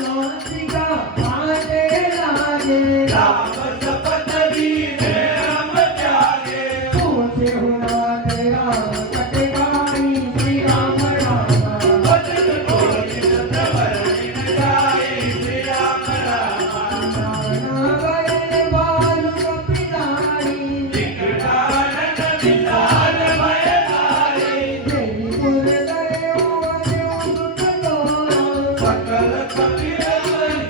नासिका पाटे लागे राम शपथ दीने हम त्यागे तुझे हुआ तेरा कटेगारी श्री राम राम वचन बोल प्रवर जिन जाए श्री राम राम नाना गए बालु कपिनारी विकटानन विशाल भयधारी तेरी पुर गए देव दुख तोरा सकल कपिल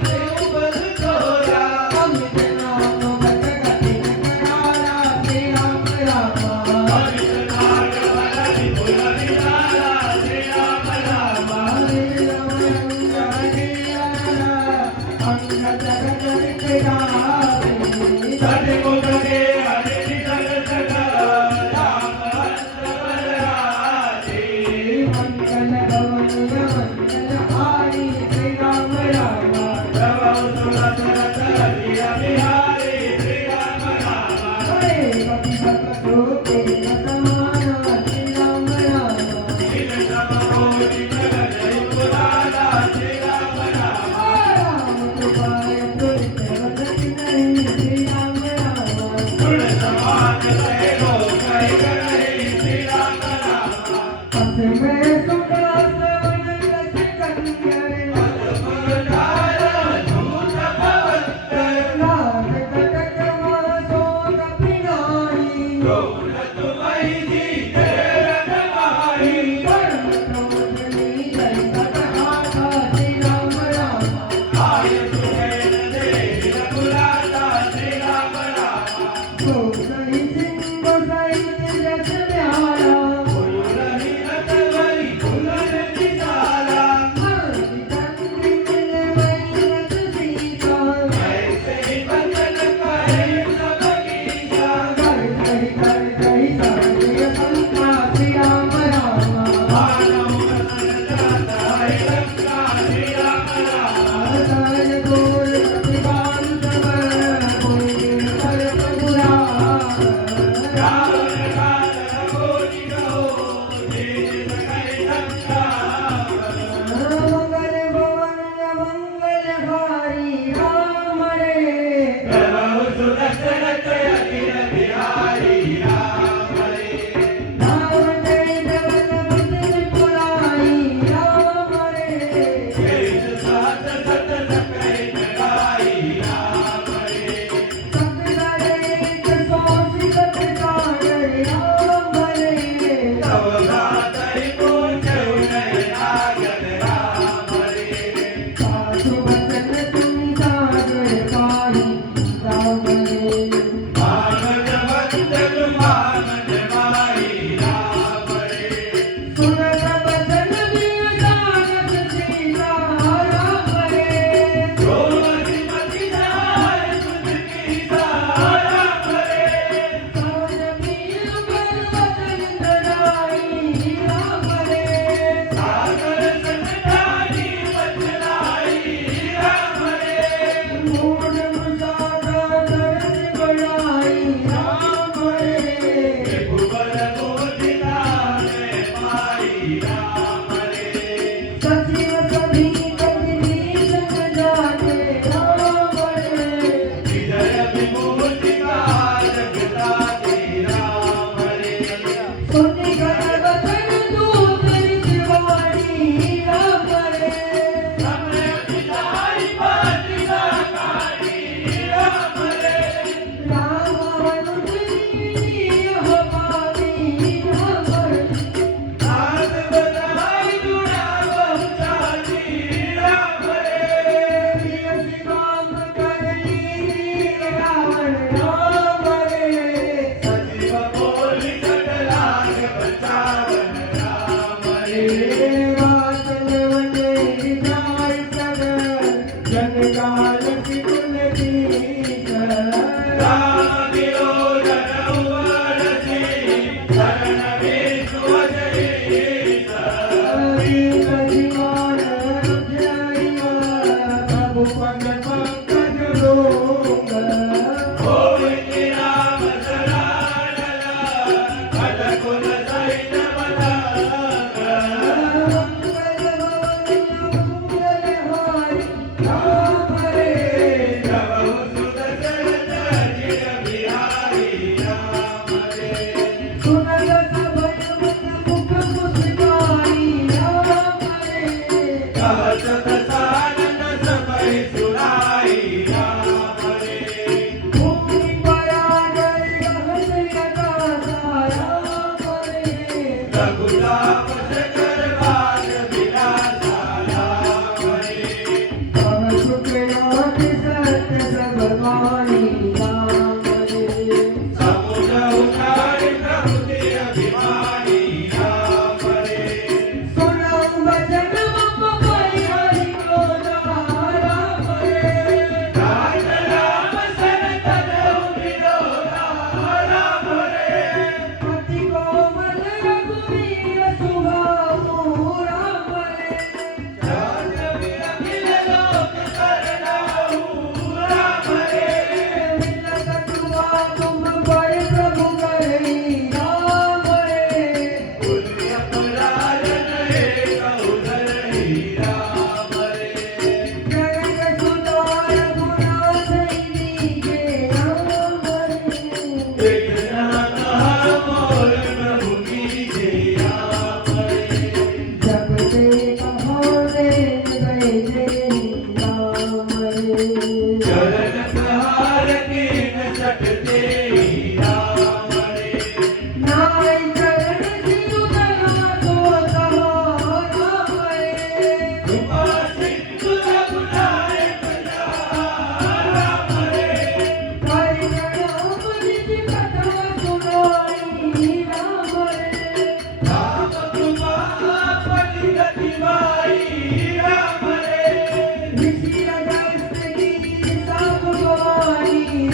देव बल तोरा अमित नाम भट कठिन करारा श्री राम राम अमित नाग बल विपुल विशाला श्री राम राम हरे राम हरे राम अंगद जगत गावे सति मुख के हरि जगत राम हंस बलराजी मंगल भवन मंगल हारी श्री राम राम जब दशरथ जिन बिहारी श्री राम राम हरे कपि भक्त तेरे समाना श्री राम राम जिन सब कोटि जगत पुराना श्री राम राम राम कृपाय तुझ वदति नहीं श्री राम राम गुण समाज रहे लोक रहे श्री राम राम असमय सुखा सवन रस कंजर अद्भुतार झूठ भवंतर नाथ कटक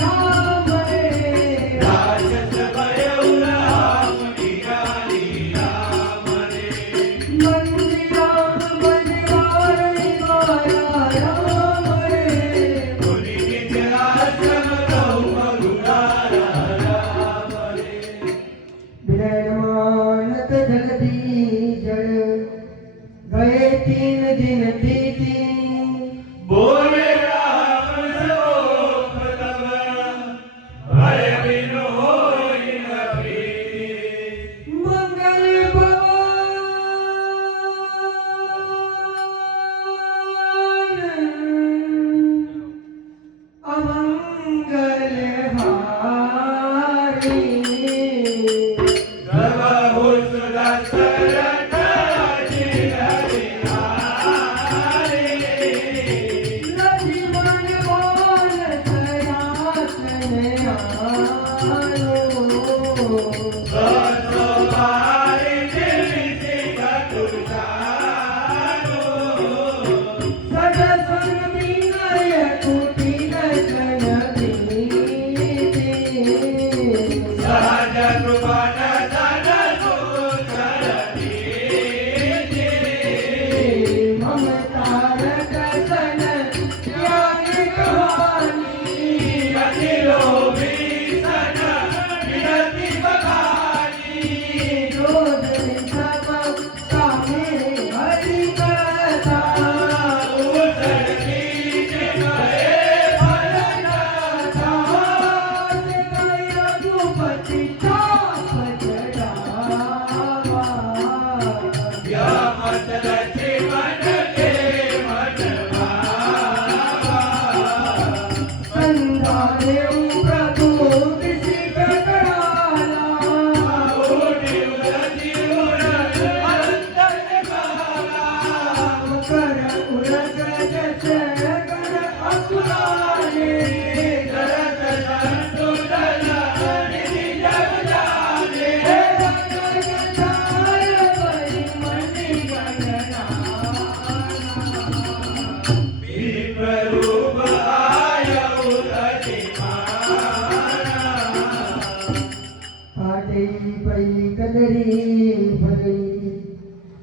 Ram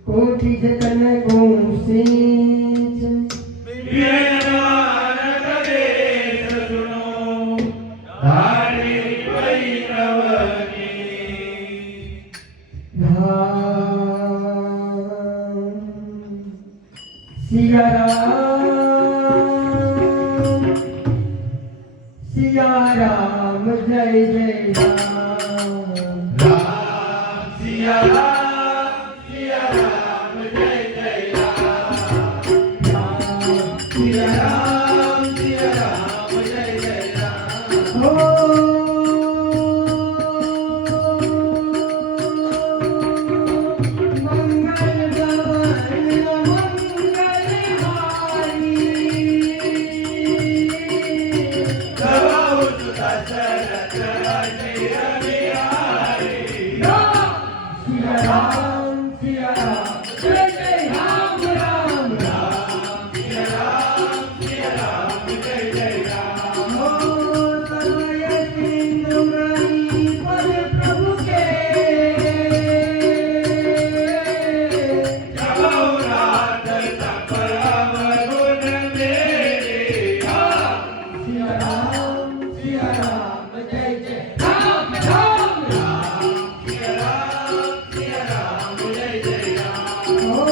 कोठी जतन कोसिंच सिया राम जय जय राम सिया राम जय जय राम सिया राम जय जय राम हो मंगल गवन मंगल हारी दशरथ बिहारी सिया राम जय जय राम राम राम सिया राम जय जय राम हो सर्वय सिंधुराई पद प्रभु के जगौरात तपरव गुण मेरे सिया राम जय जय राम राम सिया राम जय जय राम हो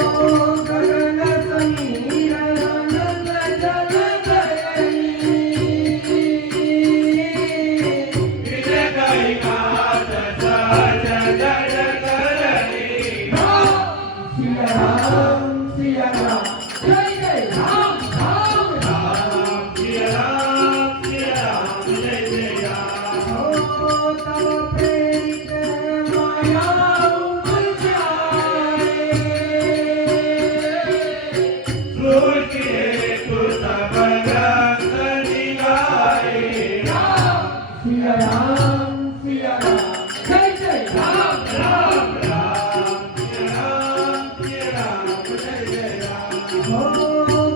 गगन समीर आनंद जल गयनी विजय कई घाट सहज जग करनी सिया राम जय जय राम राम राम सिया राम जय जय राम हो तव प्रेरित माया उपजाए सूर्य तु सब रंग निगाए सिया राम जय जय राम राम सिया राम जय जय राम हो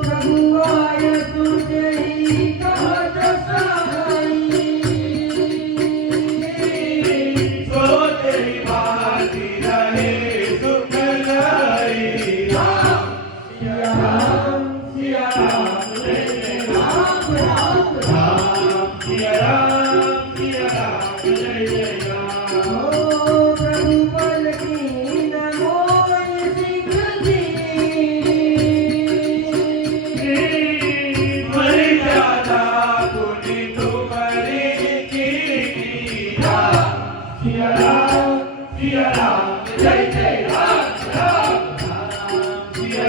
प्रभु आय तुझे ही कहत सहाई सो तेरी बाती रहे सुख लाई सिया राम जय जय राम राम राम सिया राम जय जय राम हो प्रभु बल कीन मोय सिख मर्यादा पुनि तुम्हारी कीर्ति सिया राम जय जय राम सिया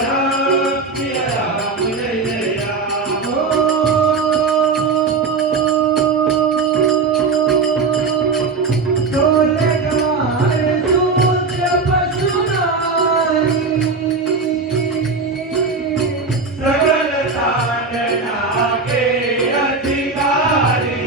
राम जय जय राम हो डोलगार सूत्र पशुनारी सकल साधना के अधिकारी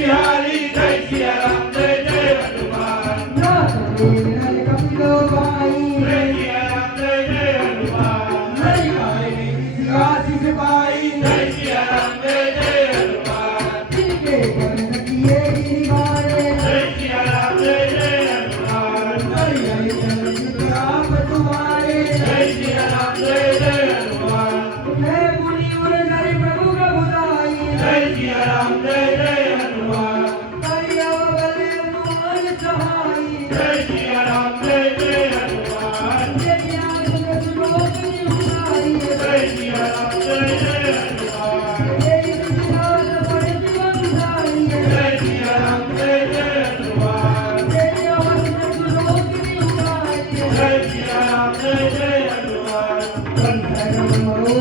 बिहारी जय सिया राम जय जय हनुमान नाथ मेरल कपिलो भाई जय सिया राम जय जय हनुमान नहीं आए आशीष पाई जय सिया राम जय जय हनुमान जिनके कर्ण किए गिरवारे जय सिया राम जय जय हनुमान नहीं आए चरण आप तुम्हारे जय सिया राम जय जय हनुमान मैं मुनि और नर प्रभु प्रभुदाई जय सिया राम जय जय हनुमान करिया बल हनुमान सहाई जय सिया राम जय जय हनुमान जय ज्ञान सुख लोक निहुराई जय सिया राम जय जय हनुमान जय विश्वास पढ़ बंधाई जय सिया राम जय जय हनुमान जय ज्ञान सुख लोक निहुराई जय सिया राम जय जय हनुमान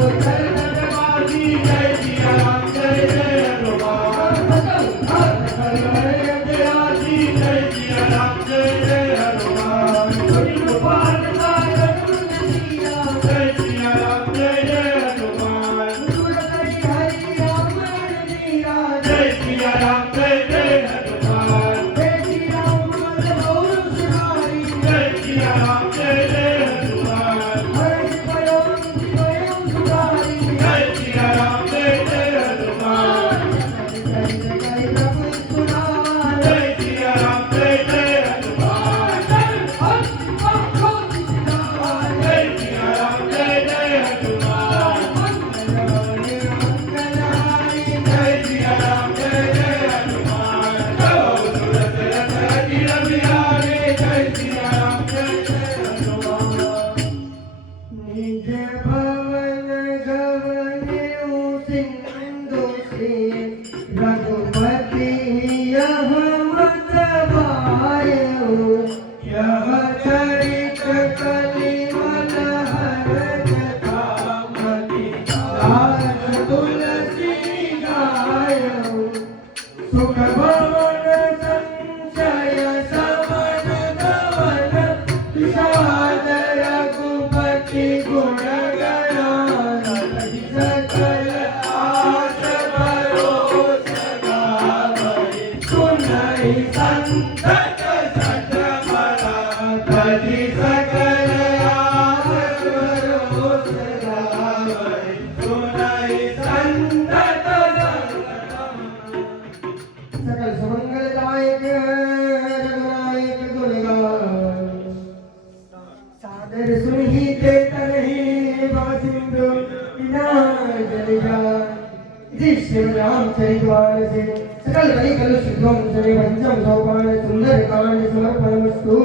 धर्मोधर्मवादी जय सिया राम जय जय हनुमान जय सिया राम जय जय हनुमान जय सिया राम जय जय हनुमान जय सिया राम जय जय हनुमान जय सिया राम जय जय हनुमान जय सिया राम जय जय हनुमान जय सिया राम जय जय हनुमान जय सिया राम जय जय हनुमान जय सिया राम जय जय हनुमान जय सूरत रघुवीर बिहारी जय सिया राम जय जय हनुमान निज भवन गवनेउ सिंधु से रघुपति यह मत भायो यह चरित कलिमल हरत कामति दास तुलसी गायो सुख भवन संचय समन गवन विषाद रघुपति गुण गणाधि सकल आस भरोस गावै सुनहि संतत सठ मराधि सकल आस भरोस गावै सुनहि संतत सकल सुमंगलदायक रघुनायक गुणगान सादर सुनहिते तरहि बासिंदु विनाशन जान श्री रामचरितमानस सकल कलि कलुष ध्वंसने पंचम सोपान सुंदर कांड समर्पणमस्तु।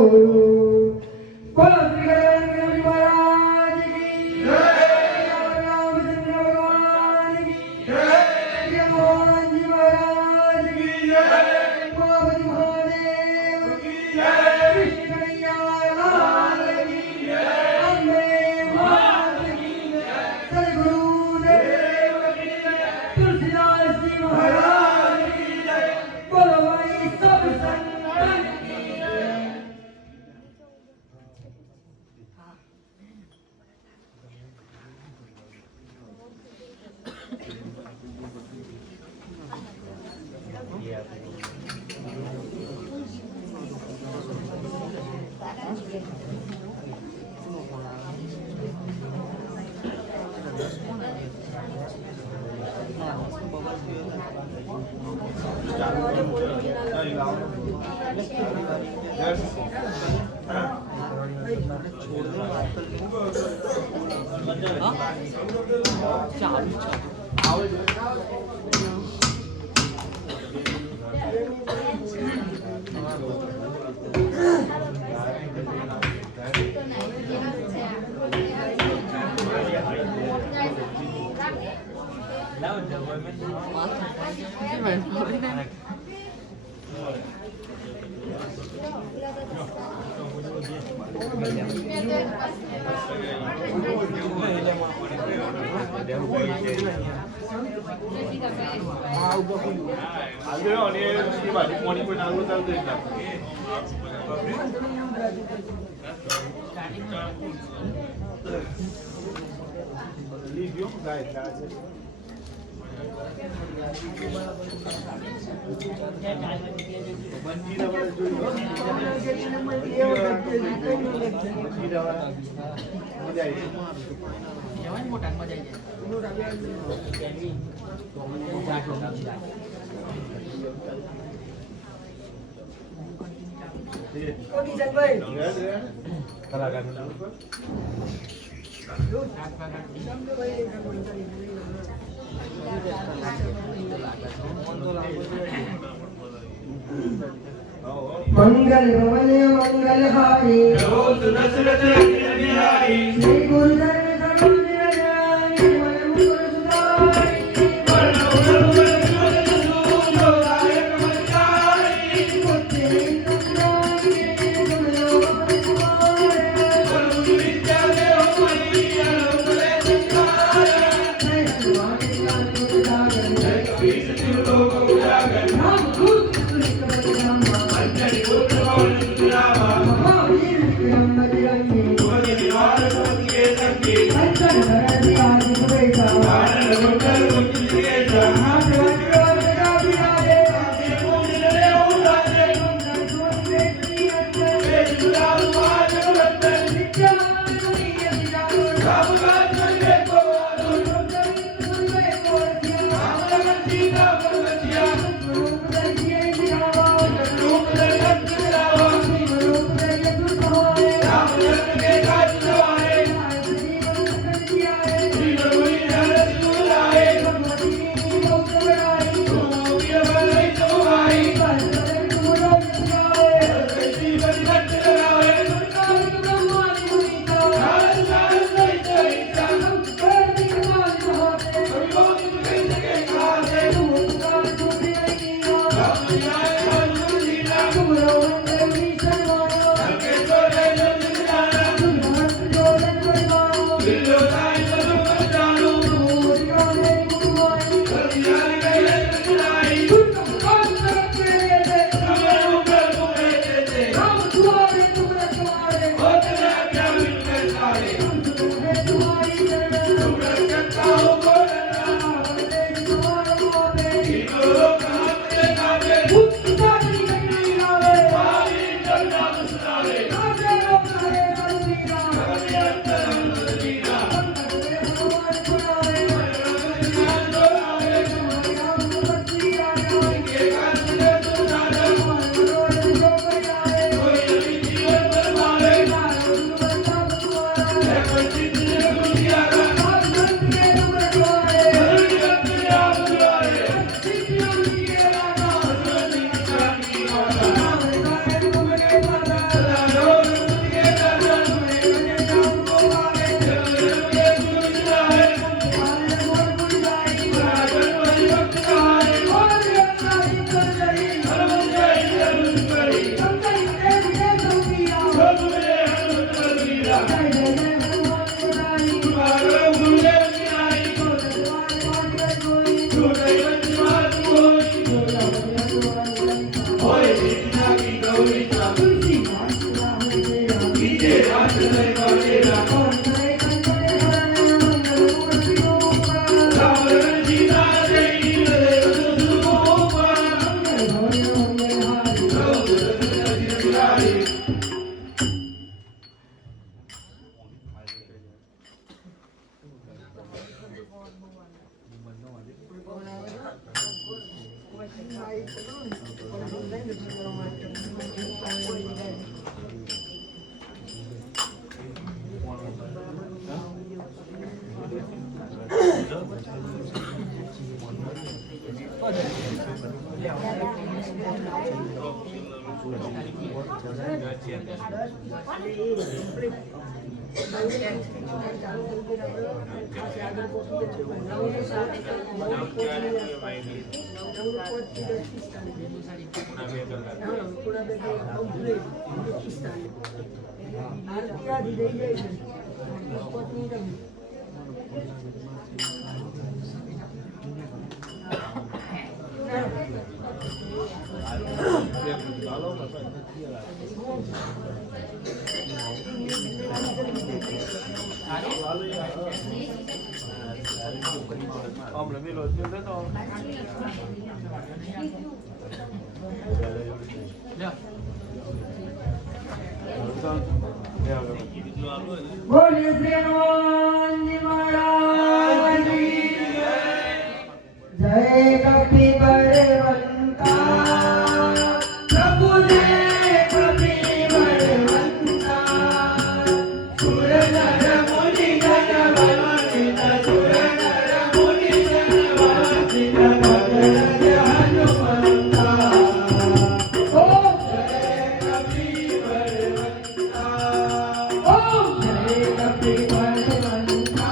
बोलो श्री गणेश महाराज की जय, रामचंद्र भगवान की जय, हनुमान जी महाराज की जय, पार्वती महादेव की जय, कृष्ण कन्हैया लाल की जय, अम्बे मात की जय, सद्गुरुदेव की जय, तुलसीदास जी महाराज की जय, बोलो भाई सब संतन की जय। मंगल भवन मंगल हारी रोज दशरथ बिहारी श्री गुरुधर सरोज रानी मन मुकुर सुधारी बोले श्री हनुमान जी महाराज की जय। कपि बलवंता प्रभु जय कपि बलवंता सुर नर मुनि गण वंदित सुर नर मुनि गण वंदित भगत हनुमंता। ओम जय कपि बलवंता ओम जय कपि बलवंता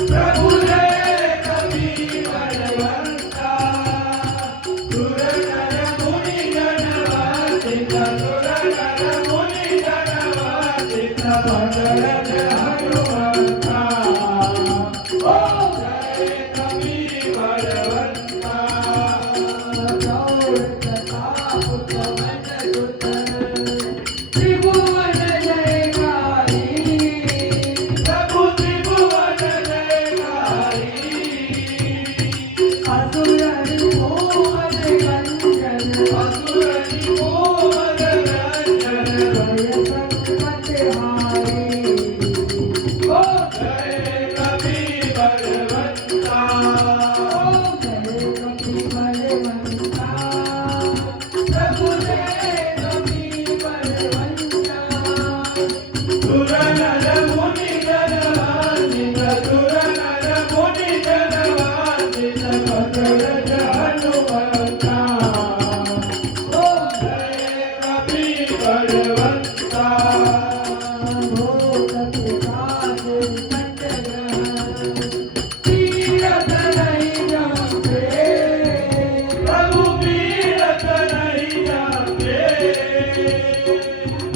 प्रभु जय कपि बलवंता सुर नर मुनि गण वंदित सुर नर मुनि गण वंदित भगत हनुमंता। ओम जय कपि बलवंता गौर प्रताप पवन सुत त्रिभुवन जयकारी प्रभु त्रिभुवन जयकारी असुरनि मोहन रंजन असुरनि मोहन रंजन भय संकट हारे। ओम जय कपि बलवंता ओम जय कपि बलवंता प्रभु जय कपि बलवंता सुर नर मुनि गण वंदित सुर नर मुनि गण वंदित भगत हनुमंता। ओम जय कपि बलवंता भूत पिशाच निकट ग्रह तीरथ नहीं जाते प्रभु तीरथ नहीं जाते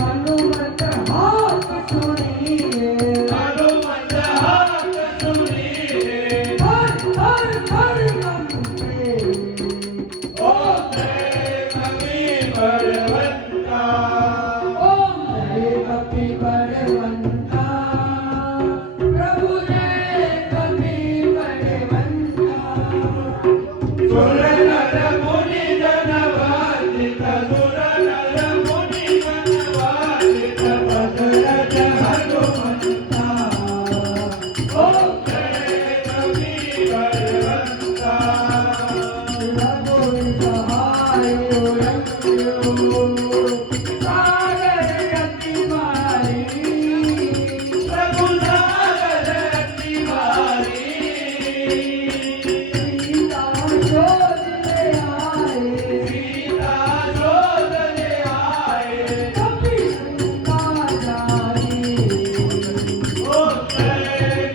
हनुमत हाथ सुनिए हनुमत हाथ सुनिए हर हर हर नमस्ते। ओम जय कपि बलवंता ओम जय कपि बलवंता प्रभु जय कपि बलवंता सुर नर मुनि गण वंदित सुर नर मुनि गण वंदित भगत हनुमंता। ओम जय कपि बलवंता रघुवर सहाय रंजो सागर गति मारी प्रभु सागर गति मारी सीता शोध ले आए सीता शोध ले आए कपि लंका जाई। ओम जय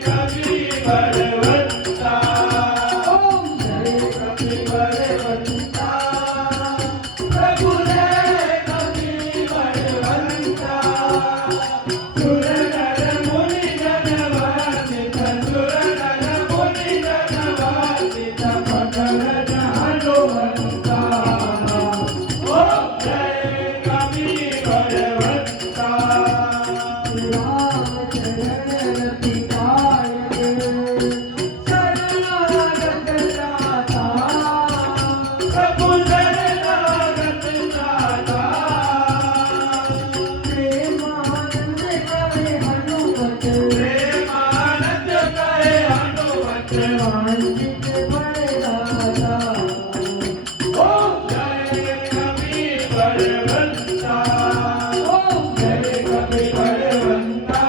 कपि बलवंता ओम जय कपि बलवंता प्रभु जय कपि बलवंता सुर नर मुनि गण वंदित सुर नर मुनि गण वंदित भगत हनुमंता। ओम जय कपि बलवंता रामचरण रति पाए शरणागत दाता प्रभु शरणागत दाता प्रेमानंद करे हनुमत प्रेमानंद करे हनुमत वांछित बल दाता। ओम जय कपि बलवंता ओम जय कपि बलवंता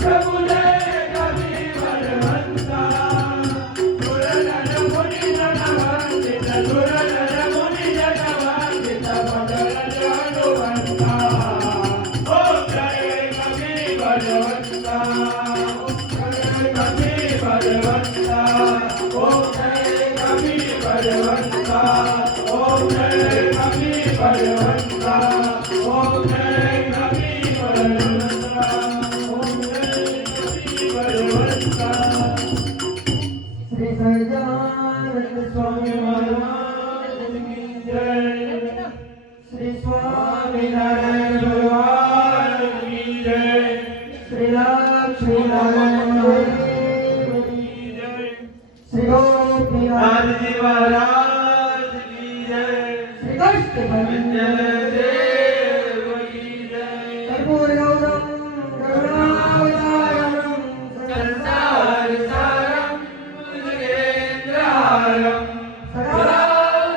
प्रभु जय कपि बलवंता सुर नर मुनि गण वंदित सुर नर मुनि गण वंदित भगत हनुमंता। ओम जय कपि बलवंता ओम जय कपि बलवंता ओम जय कपि बलवंता ओम जय कपि बलवंता ओम जय कपि बलवंता ओम जय कपि बलवंता। श्री सहजानंद स्वामी महाराज की जय श्री स्वामी नारायण भगवान की जय श्री राम श्री नारायण की जय। कष्ट कर्पूरगौरं करुणावतारं संसारसारं भुजगेन्द्रहारं सदा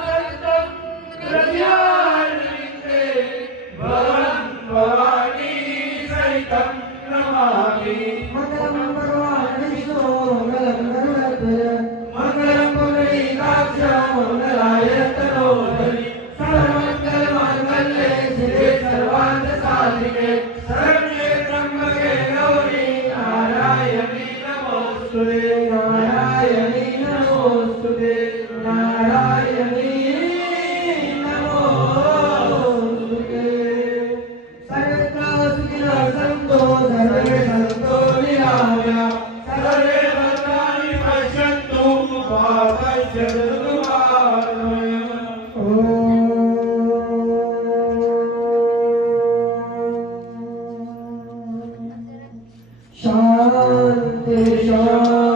सत्तं हृदयारविन्दे भवं भवानी सहितं नमामि। मङ्गलं भगवान् विष्णो मङ्गलं गरुडध्वज मङ्गलं पुण्डरीकाक्ष मङ्गलाय तनोधरी सर्वमङ्गलमाङ्गल्ये शिवे सर्वार्थसाधिके शरण्ये त्र्यम्बके गौरी नारायणी नमोस्तुते नारायणी नमोस्तुते नारायणी नमोस्तुते। सर्वत्र सुखिनः सन्तु सर्वे सन्तु निरामया सर्वे भद्राणि पश्यन्तु मा कश्चित् शांति शांति।